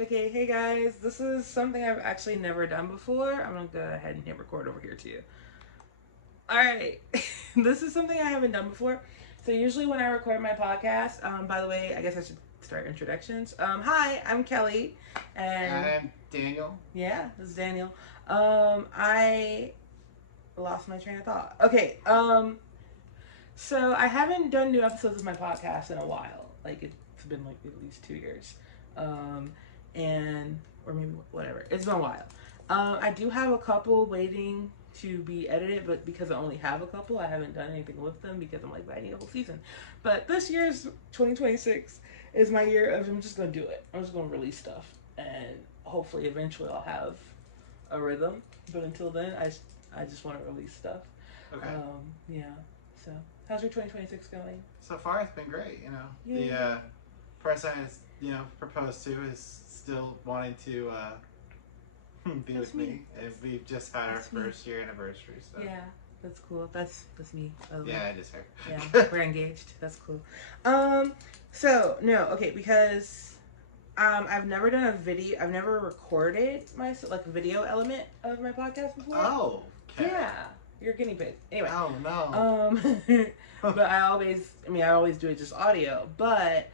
Okay, hey guys, this is something I've actually never done before. I'm gonna go ahead and hit record over here too. Alright, this is something I haven't done before. So, usually when I record my podcast, by the way, I guess I should start introductions. Hi, I'm Kelly, and I'm Daniel. yeah, this is Daniel. I lost my train of thought. Okay, so I haven't done new episodes of my podcast in a while. Like, it's been like at least 2 years. Um, and or maybe whatever. It's been a while. I do have a couple waiting to be edited, but because I only have a couple, I haven't done anything with them because I'm like, I need a whole season. But this year's 2026 is my year of I'm just gonna do it. I'm just gonna release stuff, and hopefully, eventually, I'll have a rhythm. But until then, I just want to release stuff. Okay. Yeah. So, how's your 2026 going? So far, it's been great. Yeah. The person I proposed to is still wanting to be That's with me, me. and we've just had our That's me. first year anniversary. So Yeah, that's cool. That's me. By the way. yeah, it is her. Yeah, we're engaged. That's cool. So no, okay, because I've never done a video. I've never recorded my like a video element of my podcast before. Oh. Okay. Yeah, you're a guinea pig. Anyway. Oh no. But I always do it just audio. But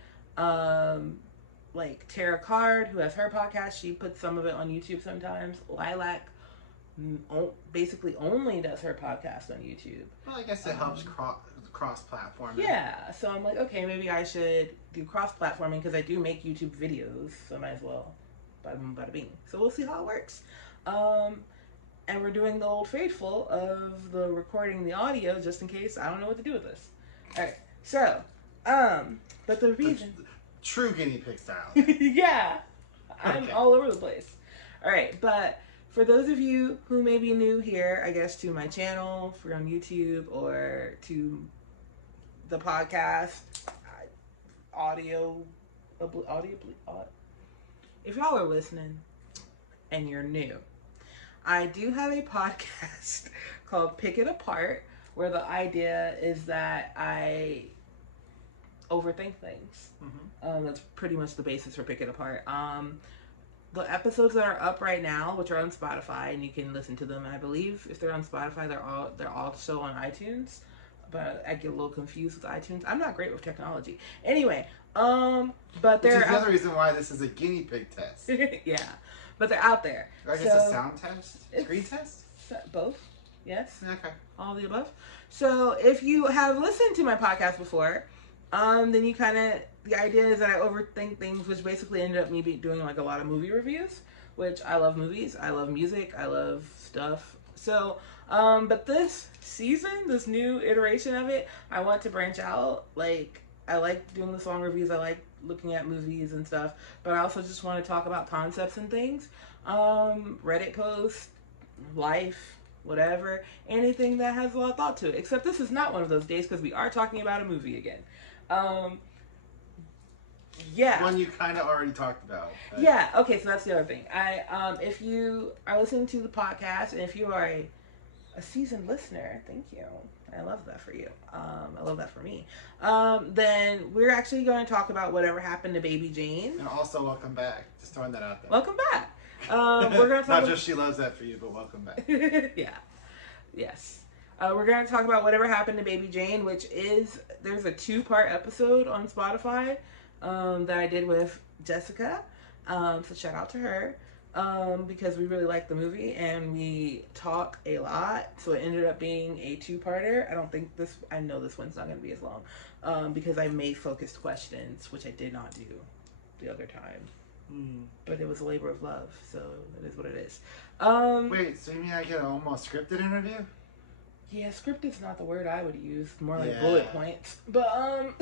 like Tara Card, who has her podcast, she puts some of it on YouTube sometimes. Lilac basically only does her podcast on YouTube. Well, I guess it helps cross-platform. Yeah, so I'm like, okay, maybe I should do cross-platforming because I do make YouTube videos, so I might as well. Bada boom, bada bing. So we'll see how it works. And we're doing the old faithful of the recording the audio just in case I don't know what to do with this. All right, so, but the reason. True guinea pig style. Yeah, I'm Okay. all over the place. All right, but for those of you who may be new here, I guess to my channel, if you're on YouTube, or to the podcast, audio. If y'all are listening and you're new, I do have a podcast called Pick It Apart, where the idea is that I overthink things. Mm-hmm. That's pretty much the basis for Pick It Apart. The episodes that are up right now, which are on Spotify, and you can listen to them. I believe if they're on Spotify, they're also on iTunes. But I get a little confused with iTunes. I'm not great with technology. Anyway, but Which they're is the other reason why this is a guinea pig test. yeah, but they're out there. I guess a sound test, screen test. Both. Yes. Okay. All the above. So if you have listened to my podcast before, then you the idea is that I overthink things, which basically ended up me doing like a lot of movie reviews, which I love movies, I love music, I love stuff. So, but this season, this new iteration of it, I want to branch out. Like, I like doing the song reviews, I like looking at movies and stuff, but I also just want to talk about concepts and things. Reddit posts, life, whatever, anything that has a lot of thought to it. Except this is not one of those days because we are talking about a movie again. Yeah. One you kind of already talked about. But... Yeah. Okay. So that's the other thing. If you are listening to the podcast, and if you are a seasoned listener, thank you. I love that for you. I love that for me. Then we're actually going to talk about whatever happened to Baby Jane. And also, welcome back. Just throwing that out there. Welcome back. We're going to talk Not just she loves that for you, but welcome back. Yeah. Yes. We're going to talk about whatever happened to Baby Jane, which is there's a 2-part episode on Spotify that I did with Jessica. So shout out to her because we really liked the movie and we talk a lot. So it ended up being a 2-parter. I know this one's not going to be as long because I made focused questions, which I did not do the other time. But it was a labor of love, so it is what it is. Wait, so you mean I get an almost scripted interview? Yeah, scripted's not the word I would use. More like bullet points. But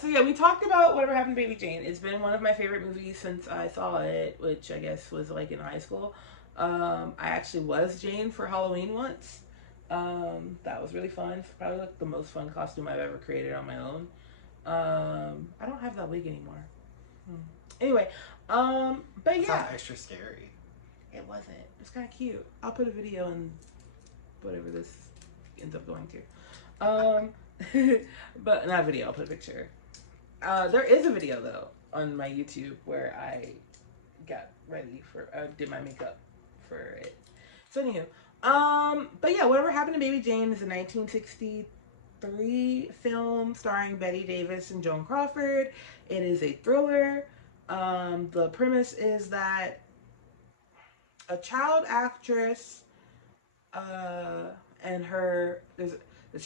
so yeah, we talked about whatever happened to Baby Jane. It's been one of my favorite movies since I saw it, which I guess was like in high school. I actually was Jane for Halloween once. That was really fun. It's probably like the most fun costume I've ever created on my own. I don't have that wig anymore. Anyway, but yeah. It sounds extra scary. It wasn't. It's kind of cute. I'll put a video in whatever this ends up going to. But not a video, I'll put a picture. There is a video though on my YouTube where I got ready for did my makeup for it. So anywho, but yeah, Whatever Happened to Baby Jane is a 1963 film starring Betty Davis and Joan Crawford. It is a thriller. The premise is that a child actress and there's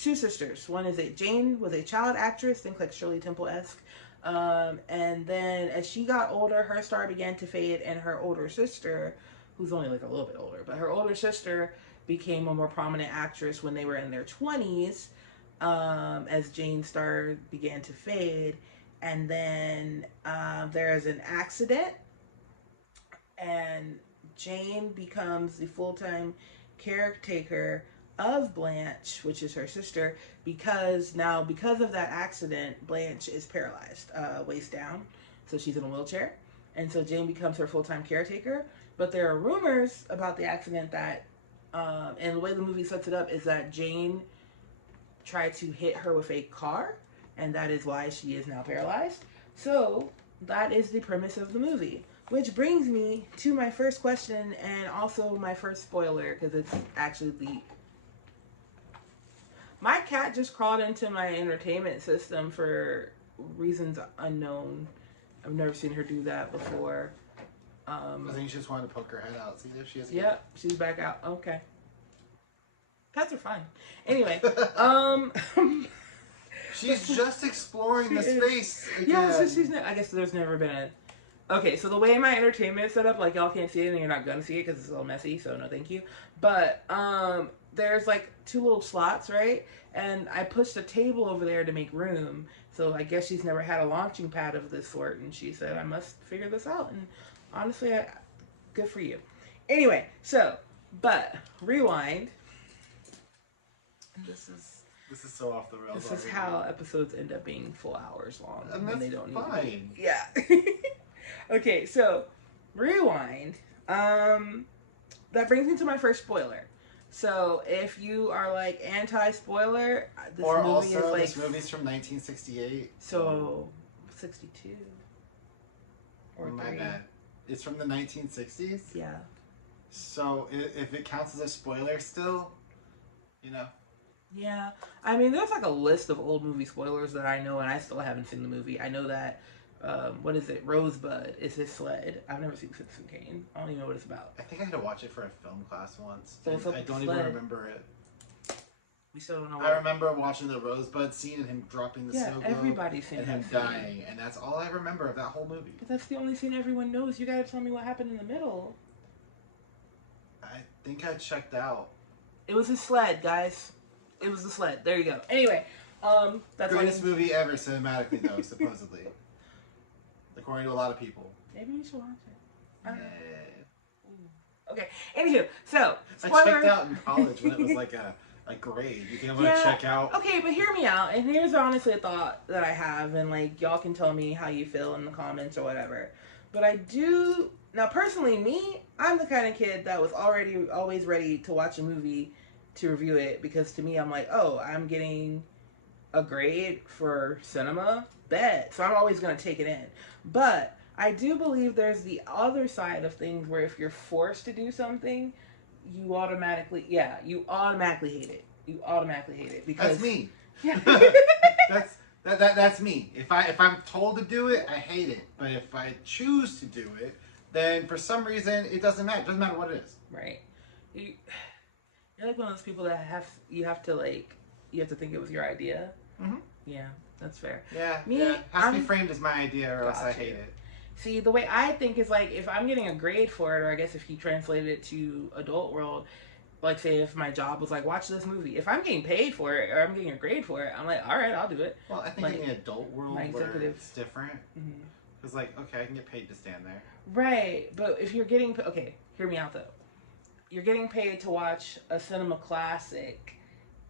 two sisters. One is Jane was a child actress, think like Shirley Temple-esque. And then as she got older, her star began to fade, and her older sister, who's only like a little bit older, but her older sister became a more prominent actress when they were in their 20s, as Jane's star began to fade. And then there's an accident, and Jane becomes the full-time caretaker of Blanche, which is her sister, because of that accident, Blanche is paralyzed, waist down, so she's in a wheelchair, and so Jane becomes her full-time caretaker. But there are rumors about the accident that, and the way the movie sets it up is that Jane tried to hit her with a car, and that is why she is now paralyzed. So that is the premise of the movie. Which brings me to my first question, and also my first spoiler, because it's actually the... My cat just crawled into my entertainment system for reasons unknown. I've never seen her do that before. I think she just wanted to poke her head out. See if she has. Yep, she's back out. Okay. Pets are fine. Anyway, she's just exploring the space again. Yeah, so I guess there's never been a... Okay, so the way my entertainment is set up, like, y'all can't see it and you're not gonna see it because it's a little messy, so no thank you. But there's like two little slots, right? And I pushed a table over there to make room. So I guess she's never had a launching pad of this sort, and she said, I must figure this out. And honestly, good for you. Anyway, but rewind. This is so off the rails. This is how episodes end up being full hours long. And when that's they don't fine. Yeah. Okay, so rewind. That brings me to my first spoiler. So if you are like anti-spoiler, this movie's from 1968. So 62 or my 3. bad. It's from the 1960s. Yeah. So if it counts as a spoiler, still, you know. Yeah, I mean, there's like a list of old movie spoilers that I know, and I still haven't seen the movie. I know that. What is it? Rosebud is his sled. I've never seen Citizen Kane. I don't even know what it's about. I think I had to watch it for a film class once. So I don't even remember it. We still don't know. I remember watching the Rosebud scene and him dropping the snow globe. Everybody's seen and him dying, and that's all I remember of that whole movie. But that's the only scene everyone knows. You gotta tell me what happened in the middle. I think I checked out. It was his sled, guys. It was the sled. There you go. Anyway, that's greatest movie ever cinematically, though, supposedly. According to a lot of people. Maybe we should watch it. I don't know. Okay. Anywho, so spoiler. I checked out in college when it was like a grade. You think I'm gonna check out? Okay, but hear me out. And here's honestly a thought that I have, and like y'all can tell me how you feel in the comments or whatever. But I do now personally, I'm the kind of kid that was always ready to watch a movie to review it, because to me I'm like, oh, I'm getting a grade for cinema, bet. So I'm always gonna take it in. But I do believe there's the other side of things where if you're forced to do something, you automatically hate it. You automatically hate it because that's me. Yeah. that's me. If I'm told to do it, I hate it. But if I choose to do it, then for some reason it doesn't matter. It doesn't matter what it is. Right. You're like one of those people that you have to think it was your idea. Mm-hmm. Yeah, that's fair. Yeah. It has to be framed as my idea, or else I hate it. See, the way I think is like, if I'm getting a grade for it, or I guess if you translate it to adult world, like say if my job was like, watch this movie, if I'm getting paid for it or I'm getting a grade for it, I'm like, all right, I'll do it. Well, I think like, in the adult world where it's different. Because mm-hmm. like, okay, I can get paid to stand there. Right, but if you're getting, okay, hear me out though. You're getting paid to watch a cinema classic,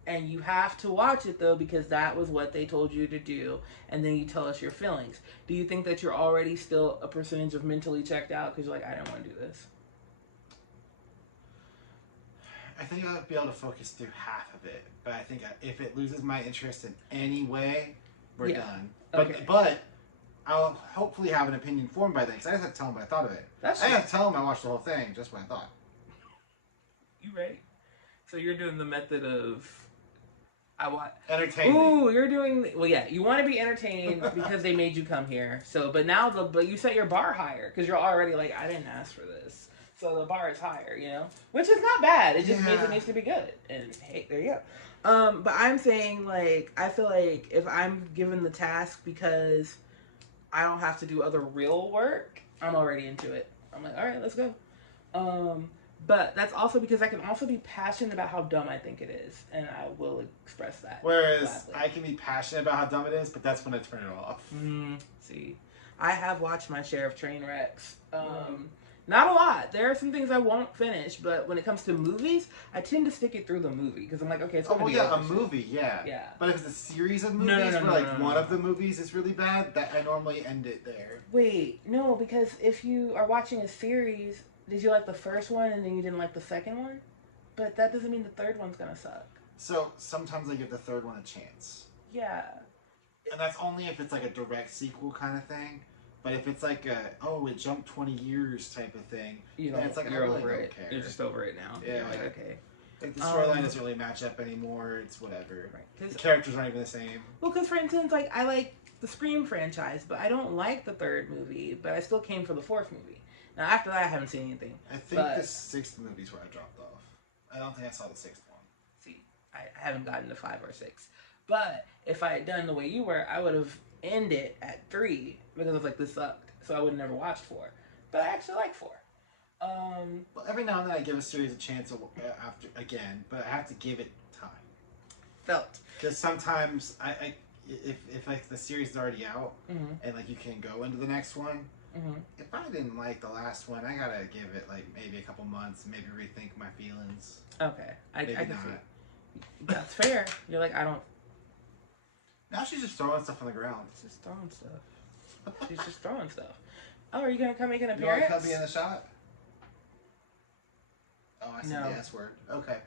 and you have to watch it though because that was what they told you to do, and then you tell us your feelings. Do you think that you're already still a percentage of mentally checked out because you're like, I don't want to do this? I think I'll be able to focus through half of it, but I think if it loses my interest in any way, we're done. Okay. But I'll hopefully have an opinion formed by then, because I just have to tell him what I thought of it. That's I have to tell him I watched the whole thing, just what I thought. You ready? So you're doing the method of Entertainment. Ooh, you're doing well. Yeah, you want to be entertained because they made you come here. So, but you set your bar higher because you're already like, I didn't ask for this, so the bar is higher. You know, which is not bad. It just means it needs to be good. And hey, there you go. But I'm saying like I feel like if I'm given the task because I don't have to do other real work, I'm already into it. I'm like, all right, let's go. But that's also because I can also be passionate about how dumb I think it is, and I will express that. Whereas gladly. I can be passionate about how dumb it is, but that's when I turn it off. See, I have watched my share of train wrecks. Not a lot. There are some things I won't finish, but when it comes to movies, I tend to stick it through the movie because I'm like, okay, it's gonna be a movie, yeah. Yeah. But if it's a series of movies one of the movies is really bad, that I normally end it there. Wait, no, because if you are watching a series. Did you like the first one and then you didn't like the second one? But that doesn't mean the third one's gonna suck. So sometimes I give the third one a chance. Yeah. And that's only if it's like a direct sequel kind of thing. But if it's like it jumped 20 years type of thing, then it's like, you're I really over don't it. care. You're just over it now. Yeah. You're like, okay. Like the storyline doesn't really match up anymore. It's whatever. Right. The characters aren't even the same. Well, because for instance, like I like the Scream franchise, but I don't like the third movie. But I still came for the fourth movie. Now after that, I haven't seen anything. I think the sixth movie's where I dropped off. I don't think I saw the sixth one. See, I haven't gotten to 5 or 6. But if I had done the way you were, I would have ended at 3 because I was like, this sucked. So I would have never watched 4. But I actually like 4. Well, every now and then I give a series a chance after again, but I have to give it time. Felt. Because sometimes if like the series is already out and like you can go into the next one. If I didn't like the last one, I gotta give it like maybe a couple months, maybe rethink my feelings. Okay, I can not. see. That's fair. You're like, I don't. Now she's just throwing stuff on the ground. She's just throwing stuff. She's just throwing stuff. Oh, are you gonna come make an You appearance? want to come be in the shot? Oh, I said No. the S word. Okay.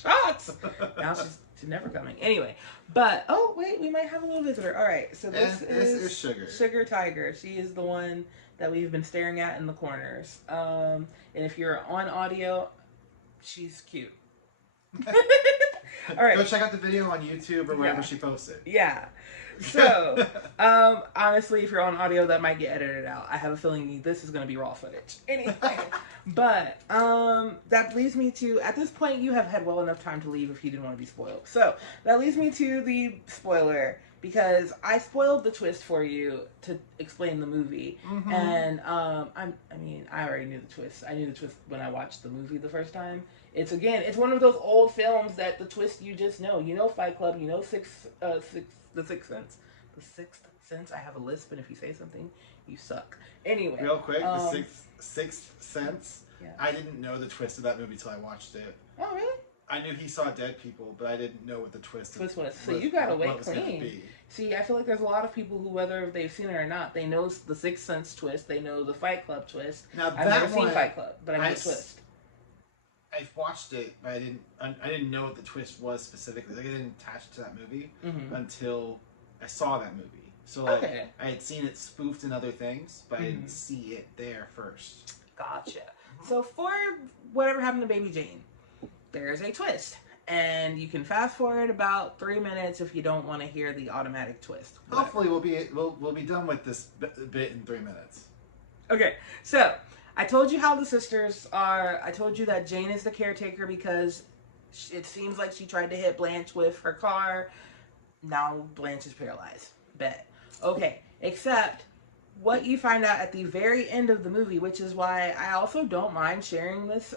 Shots. Now she's never coming. Anyway, but oh wait, we might have a little visitor. All right, so this is Sugar. Sugar Tiger. She is the one that we've been staring at in the corners. And if you're on audio, she's cute. All right. Go check out the video on YouTube or wherever she posts it. Yeah. So, honestly, if you're on audio, that might get edited out. I have a feeling this is going to be raw footage. Anyway, but that leads me to, at this point, you have had well enough time to leave if you didn't want to be spoiled. So, that leads me to the spoiler, because I spoiled the twist for you to explain the movie. And, I already knew the twist. I knew the twist when I watched the movie the first time. It's one of those old films that the twist you just know. You know Fight Club, you know The Sixth Sense. The Sixth Sense. I have a lisp, and if you say something, you suck. Anyway. Real quick, the Sixth Sense. Yeah. I didn't know the twist of that movie till I watched it. Oh, really? I knew he saw dead people, but I didn't know what the twist was. So you gotta wait clean. Be. See, I feel like there's a lot of people who, whether they've seen it or not, they know the Sixth Sense twist, they know the Fight Club twist. Now, I've never seen Fight Club, but I know the twist. I've watched it, but I didn't know what the twist was specifically. Like I didn't attach to that movie until I saw that movie. So like I had seen it spoofed in other things, but I didn't see it there first. Gotcha. So for whatever happened to Baby Jane, there's a twist. And you can fast forward about 3 minutes if you don't want to hear the automatic twist. Whatever. Hopefully we'll be done with this bit in 3 minutes. Okay, so I told you how the sisters are. I told you that Jane is the caretaker because it seems like she tried to hit Blanche with her car. Now Blanche is paralyzed. Bet. Okay, except what you find out at the very end of the movie, which is why I also don't mind sharing this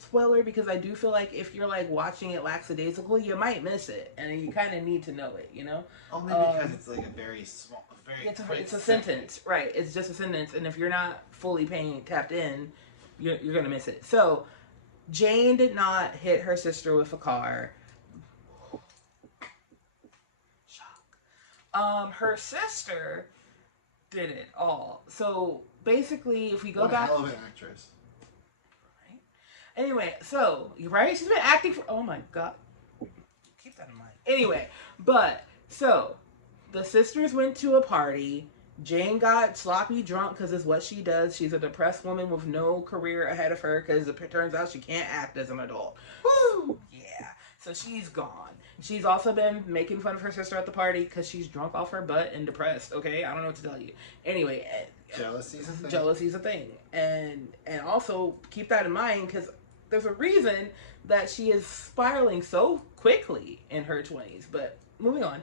spoiler, because I do feel like if you're like watching it lackadaisical, you might miss it, and you kind of need to know it, you know? Only because it's like a very small, it's a sentence, right? It's just a sentence, and if you're not fully tapped in, you're gonna miss it. So, Jane did not hit her sister with a car. Shock. Her sister did it all. So basically, if we go back, hell of an actress. Right. Anyway, so right, she's been acting for. Oh my god, keep that in mind. Anyway, but so the sisters went to a party. Jane got sloppy drunk because it's what she does. She's a depressed woman with no career ahead of her because it turns out she can't act as an adult. Woo! Yeah. So she's gone. She's also been making fun of her sister at the party because she's drunk off her butt and depressed. Okay, I don't know what to tell you. Anyway, jealousy's a thing. Jealousy's a thing, and also keep that in mind because there's a reason that she is spiraling so quickly in her 20s. But moving on.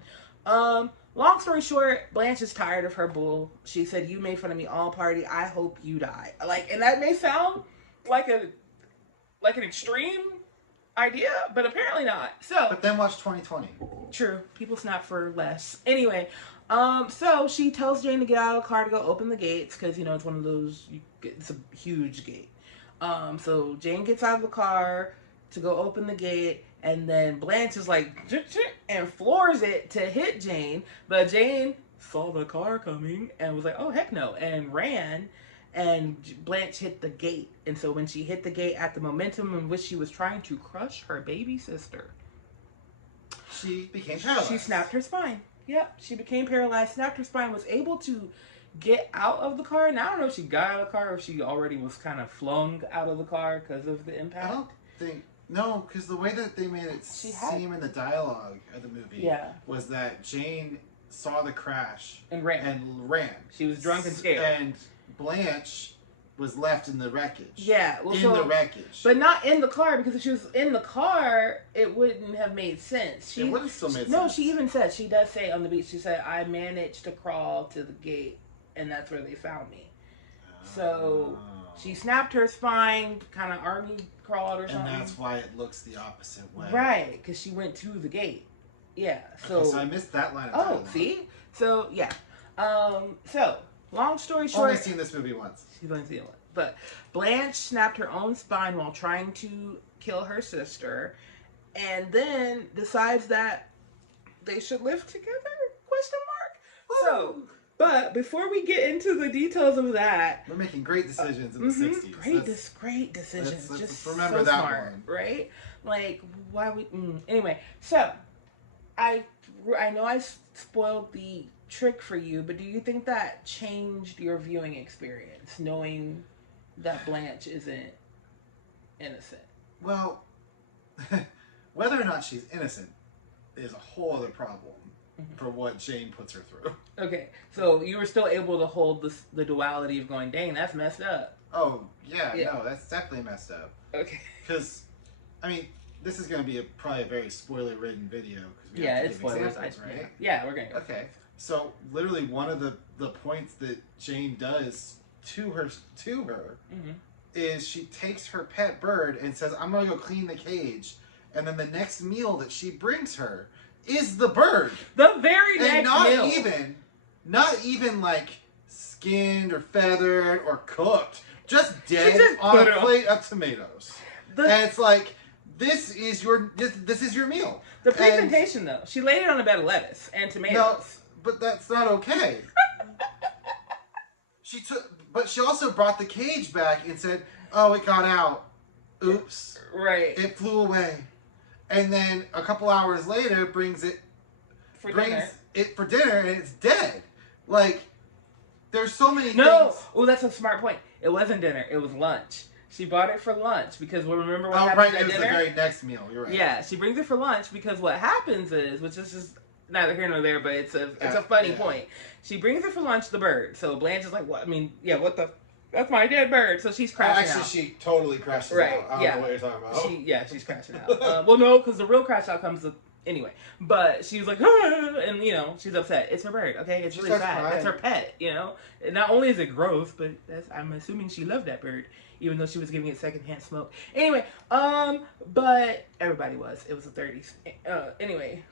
Long story short, Blanche is tired of her bull. She said, "You made fun of me all party. I hope you die." Like, and that may sound like an extreme idea, but apparently not. So, but then watch 2020. True, people snap for less. Anyway, so she tells Jane to get out of the car to go open the gates because it's one of those. It's a huge gate. So Jane gets out of the car to go open the gate. And then Blanche is like, and floors it to hit Jane. But Jane saw the car coming and was like, oh, heck no. And ran. And Blanche hit the gate. And so when she hit the gate at the momentum in which she was trying to crush her baby sister, she became paralyzed. She snapped her spine. Yep. She became paralyzed, snapped her spine, was able to get out of the car. And I don't know if she got out of the car or if she already was kind of flung out of the car because of the impact. I don't think... No, because the way that they made it seem in the dialogue of the movie was that Jane saw the crash and ran. She was drunk and scared. And Blanche was left in the wreckage. Yeah. Well, the wreckage. But not in the car, because if she was in the car, it wouldn't have made sense. It would have still made sense. No, she even said, she does say on the beach, she said, I managed to crawl to the gate, and that's where they found me. So she snapped her spine, kind of army crawled or something. And that's why it looks the opposite way. Right, because she went to the gate. Yeah. So, okay, so I missed that line of dialogue. Oh, see? So, yeah. So, long story short. Only seen this movie once. She's only seen it once. But Blanche snapped her own spine while trying to kill her sister. And then decides that they should live together? ? So... But before we get into the details of that, we're making great decisions in the 60s. Great decisions. Let's just remember so that smart, one, right? Like why we anyway. So I know I spoiled the trick for you, but do you think that changed your viewing experience, knowing that Blanche isn't innocent? Well, whether or not she's innocent is a whole other problem. For what Jane puts her through. Okay, so you were still able to hold the duality of going, dang, that's messed up. Oh, yeah, no, that's definitely messed up. Okay. Because, I mean, this is going to be probably a very spoiler-ridden video. Cause we have to give examples, right? Yeah, we're going to go. Okay, so literally one of the points that Jane does to her is she takes her pet bird and says, I'm going to go clean the cage. And then the next meal that she brings her is the bird. The very next meal. Not even like skinned or feathered or cooked. Just dead on a plate of tomatoes. And it's like, this is your meal. The presentation though. She laid it on a bed of lettuce and tomatoes. No, but that's not okay. But she also brought the cage back and said, oh, it got out. Oops. Right. It flew away. And then a couple hours later brings it for dinner and it's dead. Like, there's so many things. Oh, that's a smart point. It wasn't dinner. It was lunch. She bought it for lunch because remember what happened at dinner? It was the very next meal. You're right. Yeah, she brings it for lunch because what happens is, which is just neither here nor there, but it's a funny point. She brings it for lunch, the bird. So Blanche is like, what? I mean, yeah, what the... That's my dead bird. So she's crashing out. Actually, she totally crashes out. I don't know what you're talking about. She's crashing out. Well, no, because the real crash out comes anyway. But she was like, ah, and, she's upset. It's her bird, okay? It's really sad. It's her pet, And not only is it gross, but I'm assuming she loved that bird, even though she was giving it secondhand smoke. Anyway, but everybody was. It was the 30s. Anyway,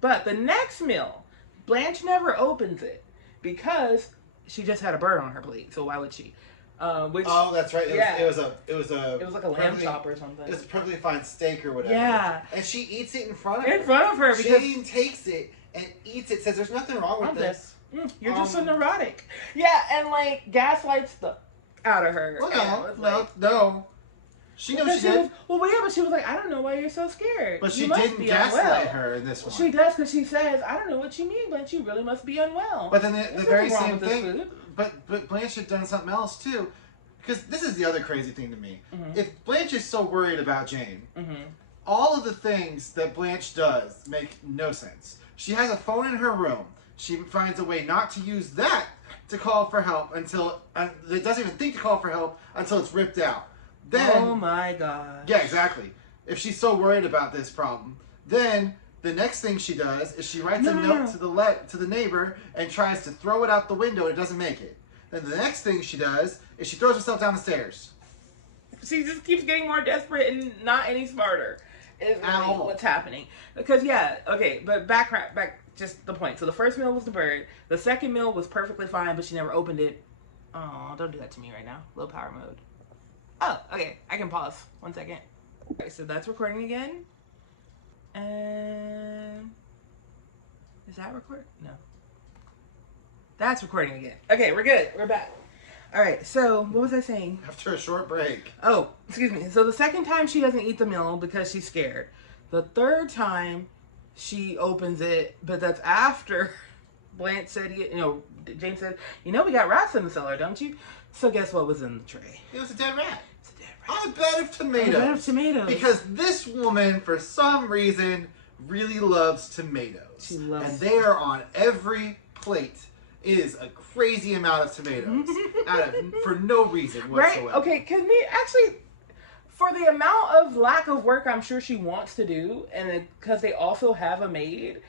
but the next meal, Blanche never opens it because... She just had a bird on her plate, so why would she? Oh, that's right. It was like a lamb chop or something. It was perfectly fine steak or whatever. Yeah. And she eats it in front of her. In front of her because Jane takes it and eats it. Says, "There's nothing wrong with this. You're just so neurotic." Yeah, and like gaslights the out of her. Well, no. She knew she did. Well, yeah, but she was like, I don't know why you're so scared. But she didn't gaslight her in this one. She does, because she says, I don't know what you mean, Blanche. You really must be unwell. But then the very same thing. But Blanche had done something else too. Because this is the other crazy thing to me. Mm-hmm. If Blanche is so worried about Jane, mm-hmm. all of the things that Blanche does make no sense. She has a phone in her room. She finds a way not to use that to call for help until it doesn't even think to call for help until it's ripped out. Then, oh my god. Yeah, exactly. If she's so worried about this problem, then the next thing she does is she writes a note to the neighbor and tries to throw it out the window and it doesn't make it. Then the next thing she does is she throws herself down the stairs. She just keeps getting more desperate and not any smarter. Is really what's happening. Because but back just the point. So the first meal was the bird. The second meal was perfectly fine, but she never opened it. Oh, don't do that to me right now. Low power mode. Oh, okay. I can pause. 1 second. Okay, so that's recording again. And is that record? No. That's recording again. Okay, we're good. We're back. All right, so what was I saying? After a short break. Oh, excuse me. So the second time she doesn't eat the meal because she's scared. The third time she opens it, but that's after Blanche said, Jane said, we got rats in the cellar, don't you? So guess what was in the tray? It was a dead rat. It's a dead rat. On a bed of tomatoes. On a bed of tomatoes. Because this woman, for some reason, really loves tomatoes. She loves and they are on every plate. It is a crazy amount of tomatoes for no reason whatsoever. Right? Okay, can we actually, for the amount of lack of work I'm sure she wants to do, and because they also have a maid,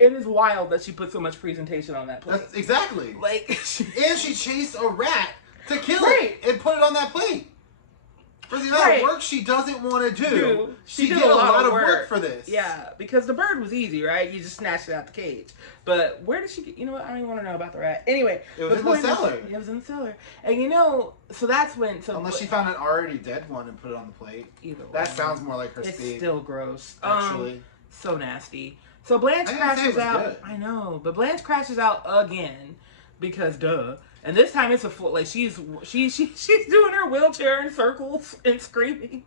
it is wild that she put so much presentation on that plate. That's exactly. And she chased a rat to kill it and put it on that plate. For the amount of work she doesn't want to do, she did a lot of work for this. Yeah, because the bird was easy, right? You just snatched it out the cage. But where did she get, I don't even want to know about the rat. Anyway. It was in the cellar. It was in the cellar. And so that's when. Unless she found an already dead one and put it on the plate. Either way. That sounds more like her speed. It's still gross. Actually. So nasty. So Blanche crashes out. Good. I know. But Blanche crashes out again. Because duh. And this time it's a full, she's doing her wheelchair in circles and screaming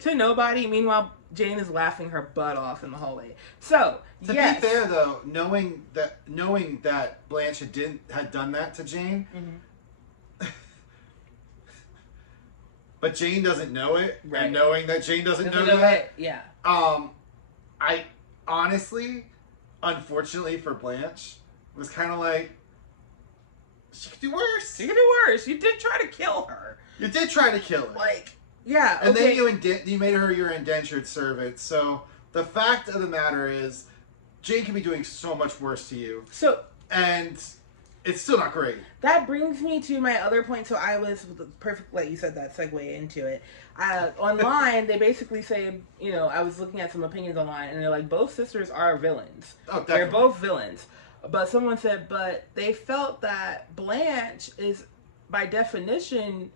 to nobody. Meanwhile, Jane is laughing her butt off in the hallway. So, to be fair though, knowing that Blanche had done that to Jane, mm-hmm. but Jane doesn't know it, right. And knowing that Jane doesn't know that, yeah. I honestly, unfortunately for Blanche, was kind of like, she could do worse. She could do worse. You did try to kill her. You did try to kill her. Yeah. And then you made her your indentured servant. So the fact of the matter is, Jane can be doing so much worse to you. And it's still not great. That brings me to my other point. So I was perfect, like you said, that segue into it. Online, they basically say, I was looking at some opinions online, and they're like, both sisters are villains. Oh, definitely. They're both villains. But someone said, but they felt that Blanche is, by definition,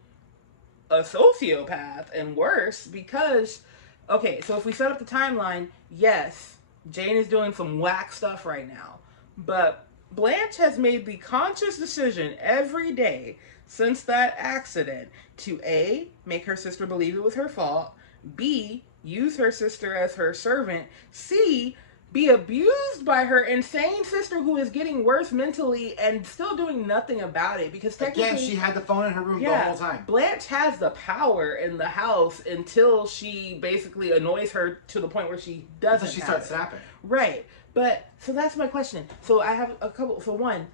a sociopath and worse because, so if we set up the timeline, yes, Jane is doing some whack stuff right now. But Blanche has made the conscious decision every day since that accident to A, make her sister believe it was her fault, B, use her sister as her servant, C, be abused by her insane sister who is getting worse mentally and still doing nothing about it because technically... Again, she had the phone in her room the whole time. Blanche has the power in the house until she basically annoys her to the point where she doesn't. Until she starts snapping. Right. But, so that's my question. So I have a couple... So one,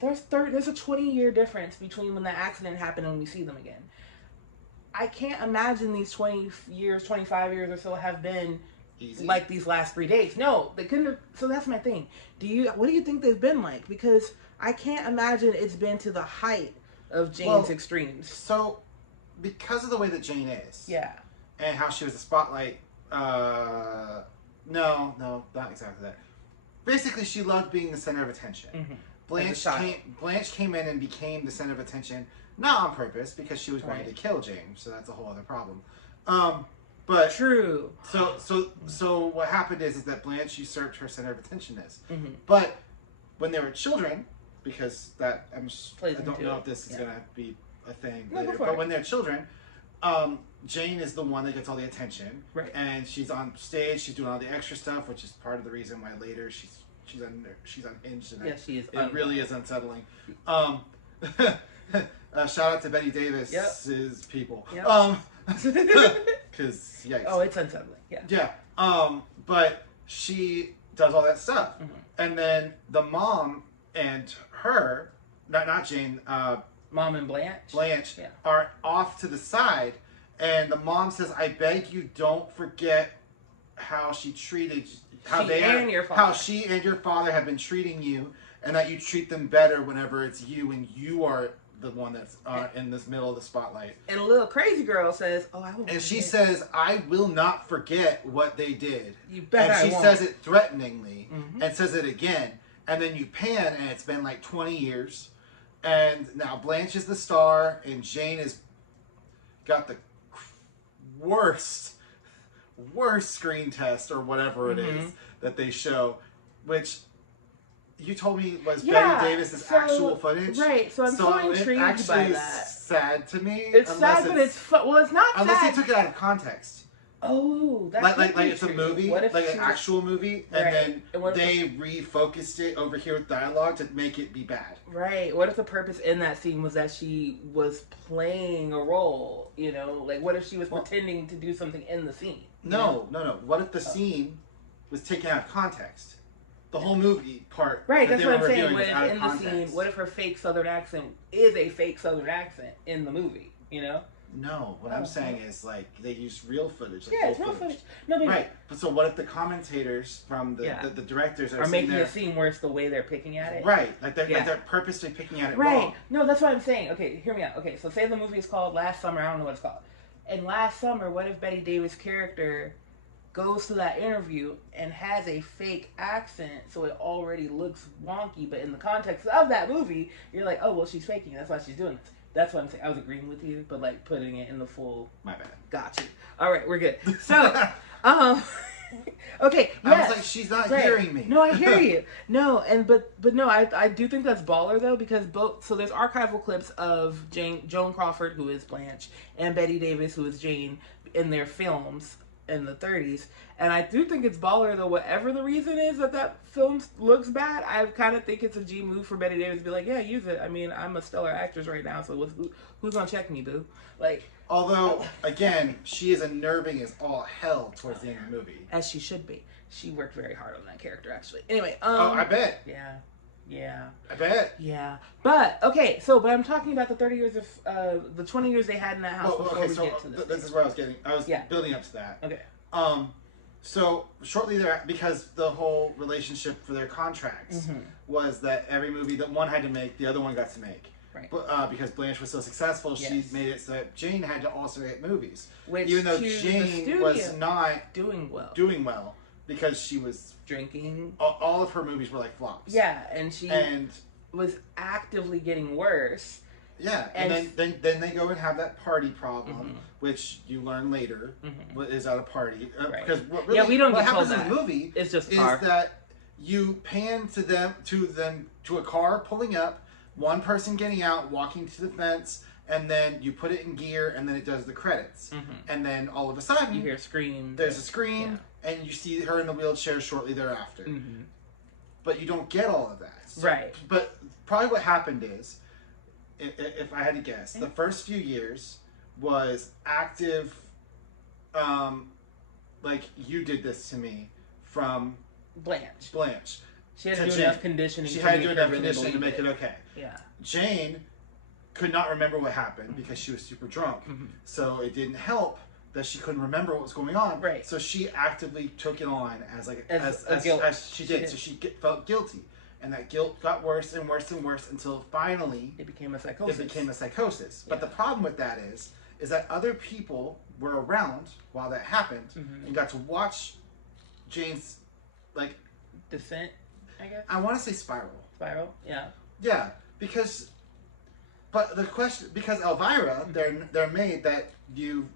there's a 20-year difference between when the accident happened and when we see them again. I can't imagine these 20 years, 25 years or so have been... easy. Like these last 3 days. No, they couldn't have. So that's my thing. What do you think they've been like? Because I can't imagine it's been to the height of Jane's extremes. So, because of the way that Jane is. Yeah. And how she was the spotlight. No, not exactly that. Basically, she loved being the center of attention. Mm-hmm. Blanche came in and became the center of attention, not on purpose, because she was going to kill Jane. So that's a whole other problem. But true. So what happened is that Blanche usurped her center of attentionness. Mm-hmm. But when they were children, because I don't know if this is gonna be a thing later. But when they're children, Jane is the one that gets all the attention, right? And she's on stage, she's doing all the extra stuff, which is part of the reason why later she's unhinged, and she is. It really is unsettling. Shout out to Betty Davis's people. Because yikes. Oh, it's unsettling. Yeah. Yeah. But she does all that stuff, and then the mom and her, not Jane. Mom and Blanche are off to the side, and the mom says, "I beg you, don't forget how she treated how she and your father have been treating you, and that you treat them better whenever it's you and you are the one that's in this middle of the spotlight." And a little crazy girl says, "Oh, I won't." And she says, "I will not forget what they did." You bet I won't. And she says it threateningly, and says it again, and then you pan, and it's been like 20 years. And now Blanche is the star, and Jane has got the worst screen test or whatever it is that they show, which you told me was Betty Davis's actual footage. Right, so I'm so intrigued by that. It's sad to me. It's sad, but it's it's not unless sad. they took it out of context. Oh, that's like it's a movie, like an actual movie, and then they refocused it over here with dialogue to make it be bad. Right. What if the purpose in that scene was that she was playing a role? You know, like what if she was pretending to do something in the scene? No. What if the scene was taken out of context? The whole movie part. Right. That's what I'm saying. What if in the scene? What if her fake Southern accent is a fake Southern accent in the movie? You know. No, what I'm saying is like they used real footage. Like it's real footage. No, but right. But so what if the commentators from the directors are making it seem worse the way they're picking at it? Right, like they're purposely picking at it right. wrong. No, that's what I'm saying. Okay, hear me out. Okay, so say the movie is called Last Summer. I don't know what it's called. And Last Summer, what if Betty Davis' character goes to that interview and has a fake accent, so it already looks wonky, but in the context of that movie, you're like, oh well, she's faking. That's why she's doing this. That's what I'm saying. I was agreeing with you, but like putting it in the full. My bad. Got you. All right, we're good. So, okay. Yes. I was like, she's not hearing me. No, I hear you. No, but no, I do think that's baller though, because so there's archival clips of Joan Crawford, who is Blanche, and Betty Davis, who is Jane, in their films in the 30s, and I do think it's baller though. Whatever the reason is that film looks bad, I kind of think it's a G move for Betty Davis to be like, yeah, use it. I mean, I'm a stellar actress right now, so who's gonna check me, boo? Like, although again, she is unnerving as all hell towards the end of the movie, as she should be. She worked very hard on that character, actually. Anyway, I bet. Yeah. I bet. Yeah. But, okay, but I'm talking about the 30 years of, the 20 years they had in that house before we get to this. This is where I was getting. I was building up to that. Okay. So, shortly there, because the whole relationship for their contracts was that every movie that one had to make, the other one got to make. Right. But, because Blanche was so successful, she made it so that Jane had to also hit movies. Which, even though Jane was not doing well. Because she was drinking. All of her movies were like flops. Yeah, and she was actively getting worse. Yeah, and then they go and have that party problem, which you learn later is at a party. Because what happens in the movie is that you pan to a car pulling up, one person getting out, walking to the fence, and then you put it in gear, and then it does the credits. And then all of a sudden, you hear a scream. There's a scream, and you see her in the wheelchair shortly thereafter. But you don't get all of that. So, right. But probably what happened is, if I had to guess, the first few years was active, like, you did this to me, from Blanche. She had to do enough conditioning. She had to do enough conditioning to make it okay. Yeah. Jane could not remember what happened because she was super drunk. So it didn't help that she couldn't remember what was going on. Right. So she actively took it on as she did. So she felt guilty. And that guilt got worse and worse and worse until finally it became a psychosis. But the problem with that is that other people were around while that happened and got to watch Jane's descent, I guess. I want to say spiral. Yeah. Yeah, because Elvira, they're made that you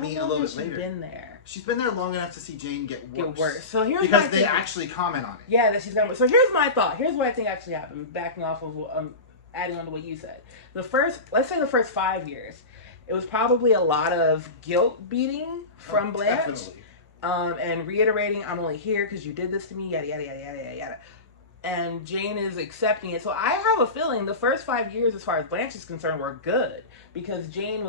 meet a little bit later. Been there? She's been there long enough to see Jane get worse. So here's because they actually comment on it. Yeah, that she's gotten worse. So here's my thought. Here's what I think actually happened. Backing off of adding on to what you said. Let's say the first 5 years, it was probably a lot of guilt beating from Blanche. Definitely. And reiterating, I'm only here because you did this to me, yada, yada, yada, yada, yada, yada. And Jane is accepting it. So I have a feeling the first 5 years, as far as Blanche is concerned, were good. Because Jane,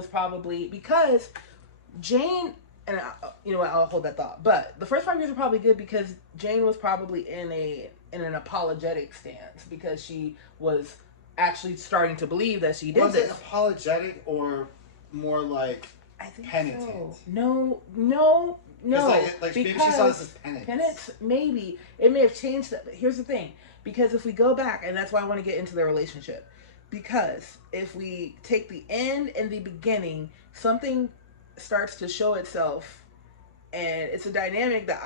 and you know what, I'll hold that thought. But the first 5 years were probably good because Jane was probably in an apologetic stance. Because she was actually starting to believe that she did Was this. it apologetic or more like I think penitent? So. No. Like maybe she saw this as penance. Penance, maybe. It may have changed that. But here's the thing. Because if we go back, and that's why I want to get into their relationship. Because if we take the end and the beginning, something starts to show itself. And it's a dynamic that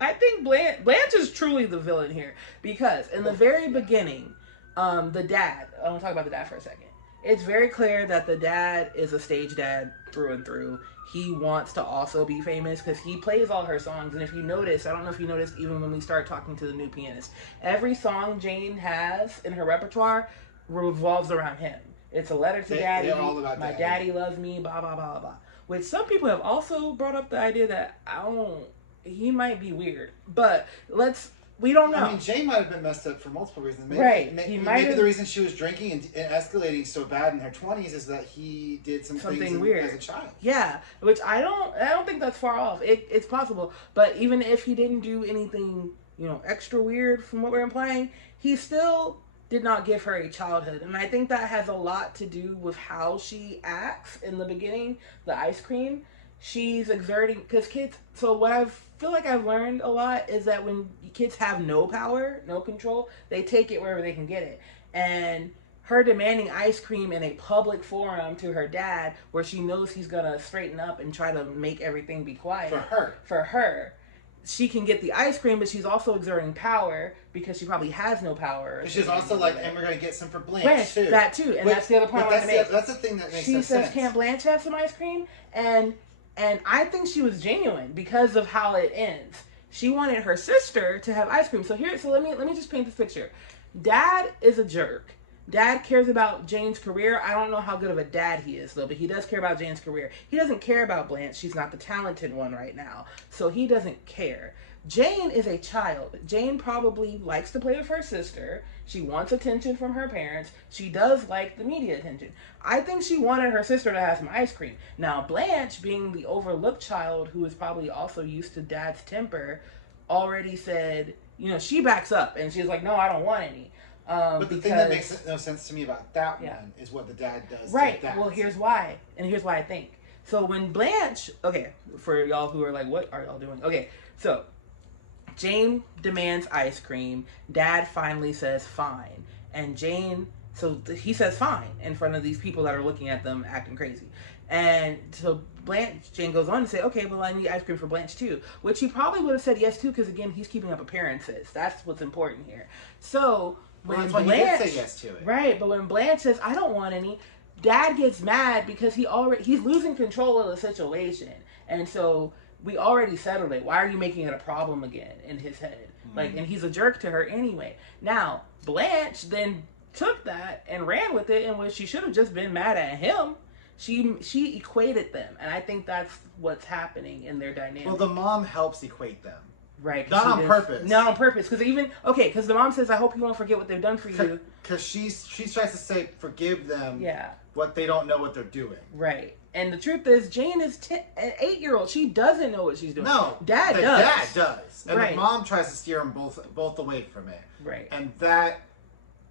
I think Blanche is truly the villain here. Because in the very beginning, the dad, I want to talk about the dad for a second. It's very clear that the dad is a stage dad through and through. He wants to also be famous because he plays all her songs. And if you notice, I don't know if you noticed, even when we start talking to the new pianist, every song Jane has in her repertoire revolves around him. It's a letter to Daddy. They're all about My daddy loves me, blah, blah, blah, blah. Which some people have also brought up the idea that he might be weird. But we don't know. I mean, Jane might have been messed up for multiple reasons. Maybe, right. Maybe the reason she was drinking and escalating so bad in her 20s is that he did something weird as a child. Yeah, which I don't think that's far off. It's possible. But even if he didn't do anything, extra weird from what we're implying, he still did not give her a childhood. And I think that has a lot to do with how she acts in the beginning, the ice cream. She's exerting, because kids, so what I feel like I've learned a lot is that when kids have no power, no control, they take it wherever they can get it. And her demanding ice cream in a public forum to her dad, where she knows he's going to straighten up and try to make everything be quiet. For her. She can get the ice cream, but she's also exerting power because she probably has no power. She's also like, and we're going to get some for Blanche too. That too. And that's the other point I want to make. That's the thing that makes she no says, sense. can't Blanche have some ice cream? And I think she was genuine because of how it ends. She wanted her sister to have ice cream. So let me just paint this picture. Dad is a jerk. Dad cares about Jane's career. I don't know how good of a dad he is, though, but he does care about Jane's career. He doesn't care about Blanche. She's not the talented one right now. So he doesn't care. Jane is a child. Jane probably likes to play with her sister. She wants attention from her parents. She does like the media attention. I think she wanted her sister to have some ice cream. Now, Blanche, being the overlooked child who is probably also used to Dad's temper, already said, she backs up. And she's like, no, I don't want any. But the thing that makes no sense to me about that one is what the dad does. Right. To that. Well, here's why. And here's why I think. So when Blanche, okay, for y'all who are like, what are y'all doing? Okay, so Jane demands ice cream. Dad finally says fine. And Jane, he says fine in front of these people that are looking at them acting crazy. And so Jane goes on to say, okay, well, I need ice cream for Blanche too. Which he probably would have said yes to because, again, he's keeping up appearances. That's what's important here. So when Blanche, he did say yes to it. Right, but when Blanche says, I don't want any, Dad gets mad because he's losing control of the situation. And so we already settled it. Why are you making it a problem again in his head? And he's a jerk to her anyway. Now, Blanche then took that and ran with it, and when she should have just been mad at him, she equated them. And I think that's what's happening in their dynamic. Well, the mom helps equate them. Right. Not on purpose. Not on purpose. Because the mom says, I hope you won't forget what they've done for you. Because she tries to say, forgive them. Yeah. What they don't know what they're doing. Right. And the truth is, Jane is an 8-year-old. She doesn't know what she's doing. No. Dad does. Dad does. And the mom tries to steer them both away from it. Right. And that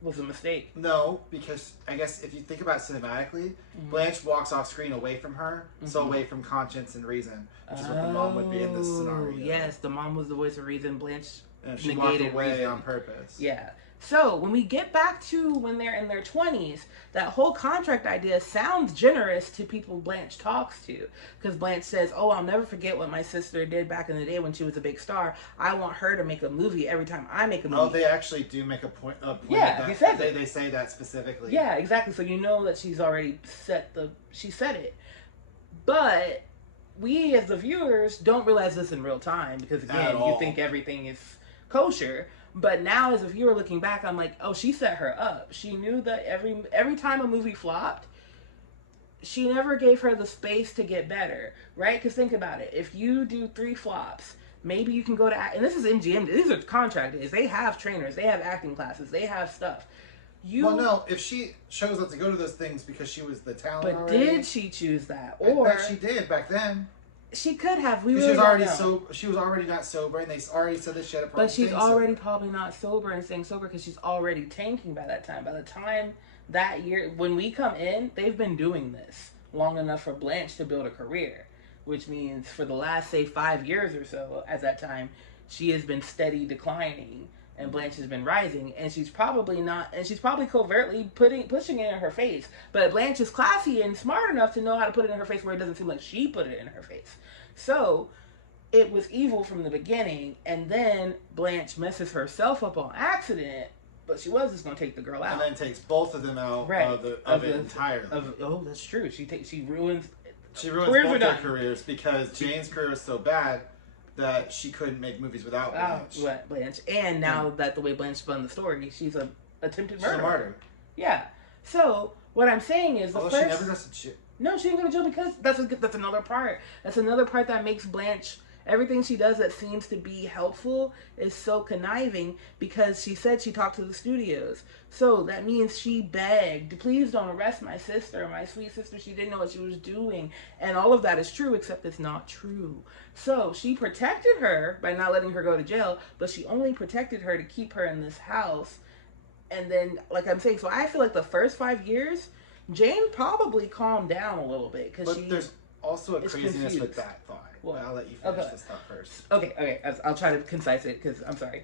was a mistake. No, because I guess if you think about it cinematically, Blanche walks off screen away from her, so away from conscience and reason, which is what the mom would be in this scenario. Yes, the mom was the voice of reason. Blanche she negated walked away reason. on purpose. Yeah. So when we get back to when they're in their 20s, that whole contract idea sounds generous to people Blanche talks to. Because Blanche says, oh, I'll never forget what my sister did back in the day when she was a big star. I want her to make a movie every time I make a movie. Oh, they actually do make a point yeah, of he says they say that specifically. Yeah, exactly. So you know that she's already she said it. But we as the viewers don't realize this in real time because, again, you think everything is kosher. But now, as a viewer looking back, I'm like, oh, she set her up. She knew that every time a movie flopped, she never gave her the space to get better, right? Because think about it. If you do 3 flops, maybe you can go to, and this is MGM, these are contract days. They have trainers, they have acting classes, they have stuff. Well, no, if she chose not to go to those things because she was the talent But already, did she choose that? Or I bet she did back then. She could have. We really she was already she was already not sober, and they already said that she had a problem. But she's already probably not sober and staying sober because she's already tanking by that time. By the time that year, when we come in, they've been doing this long enough for Blanche to build a career, which means for the last, say, 5 years or so, at that time, she has been steady declining and Blanche has been rising, and she's probably not, and she's probably covertly pushing it in her face. But Blanche is classy and smart enough to know how to put it in her face where it doesn't seem like she put it in her face. So it was evil from the beginning, and then Blanche messes herself up on accident, but she was just going to take the girl out. And then takes both of them out of it entirely. That's true. She ruins both their careers because Jane's career was so bad that she couldn't make movies without Blanche. And now that the way Blanche spun the story, she's an attempted murderer. She's a martyr. Yeah. So what I'm saying is she never goes to jail. No, she didn't go to jail because that's another part. That's another part that makes Blanche, everything she does that seems to be helpful is so conniving because she said she talked to the studios. So that means she begged, please don't arrest my sister, my sweet sister. She didn't know what she was doing. And all of that is true, except it's not true. So she protected her by not letting her go to jail, but she only protected her to keep her in this house. And then, like I'm saying, so I feel like the first 5 years, Jane probably calmed down a little bit. But there's also a craziness with that thought. Well, I'll let you finish this thought first. Okay. I'll try to concise it because I'm sorry.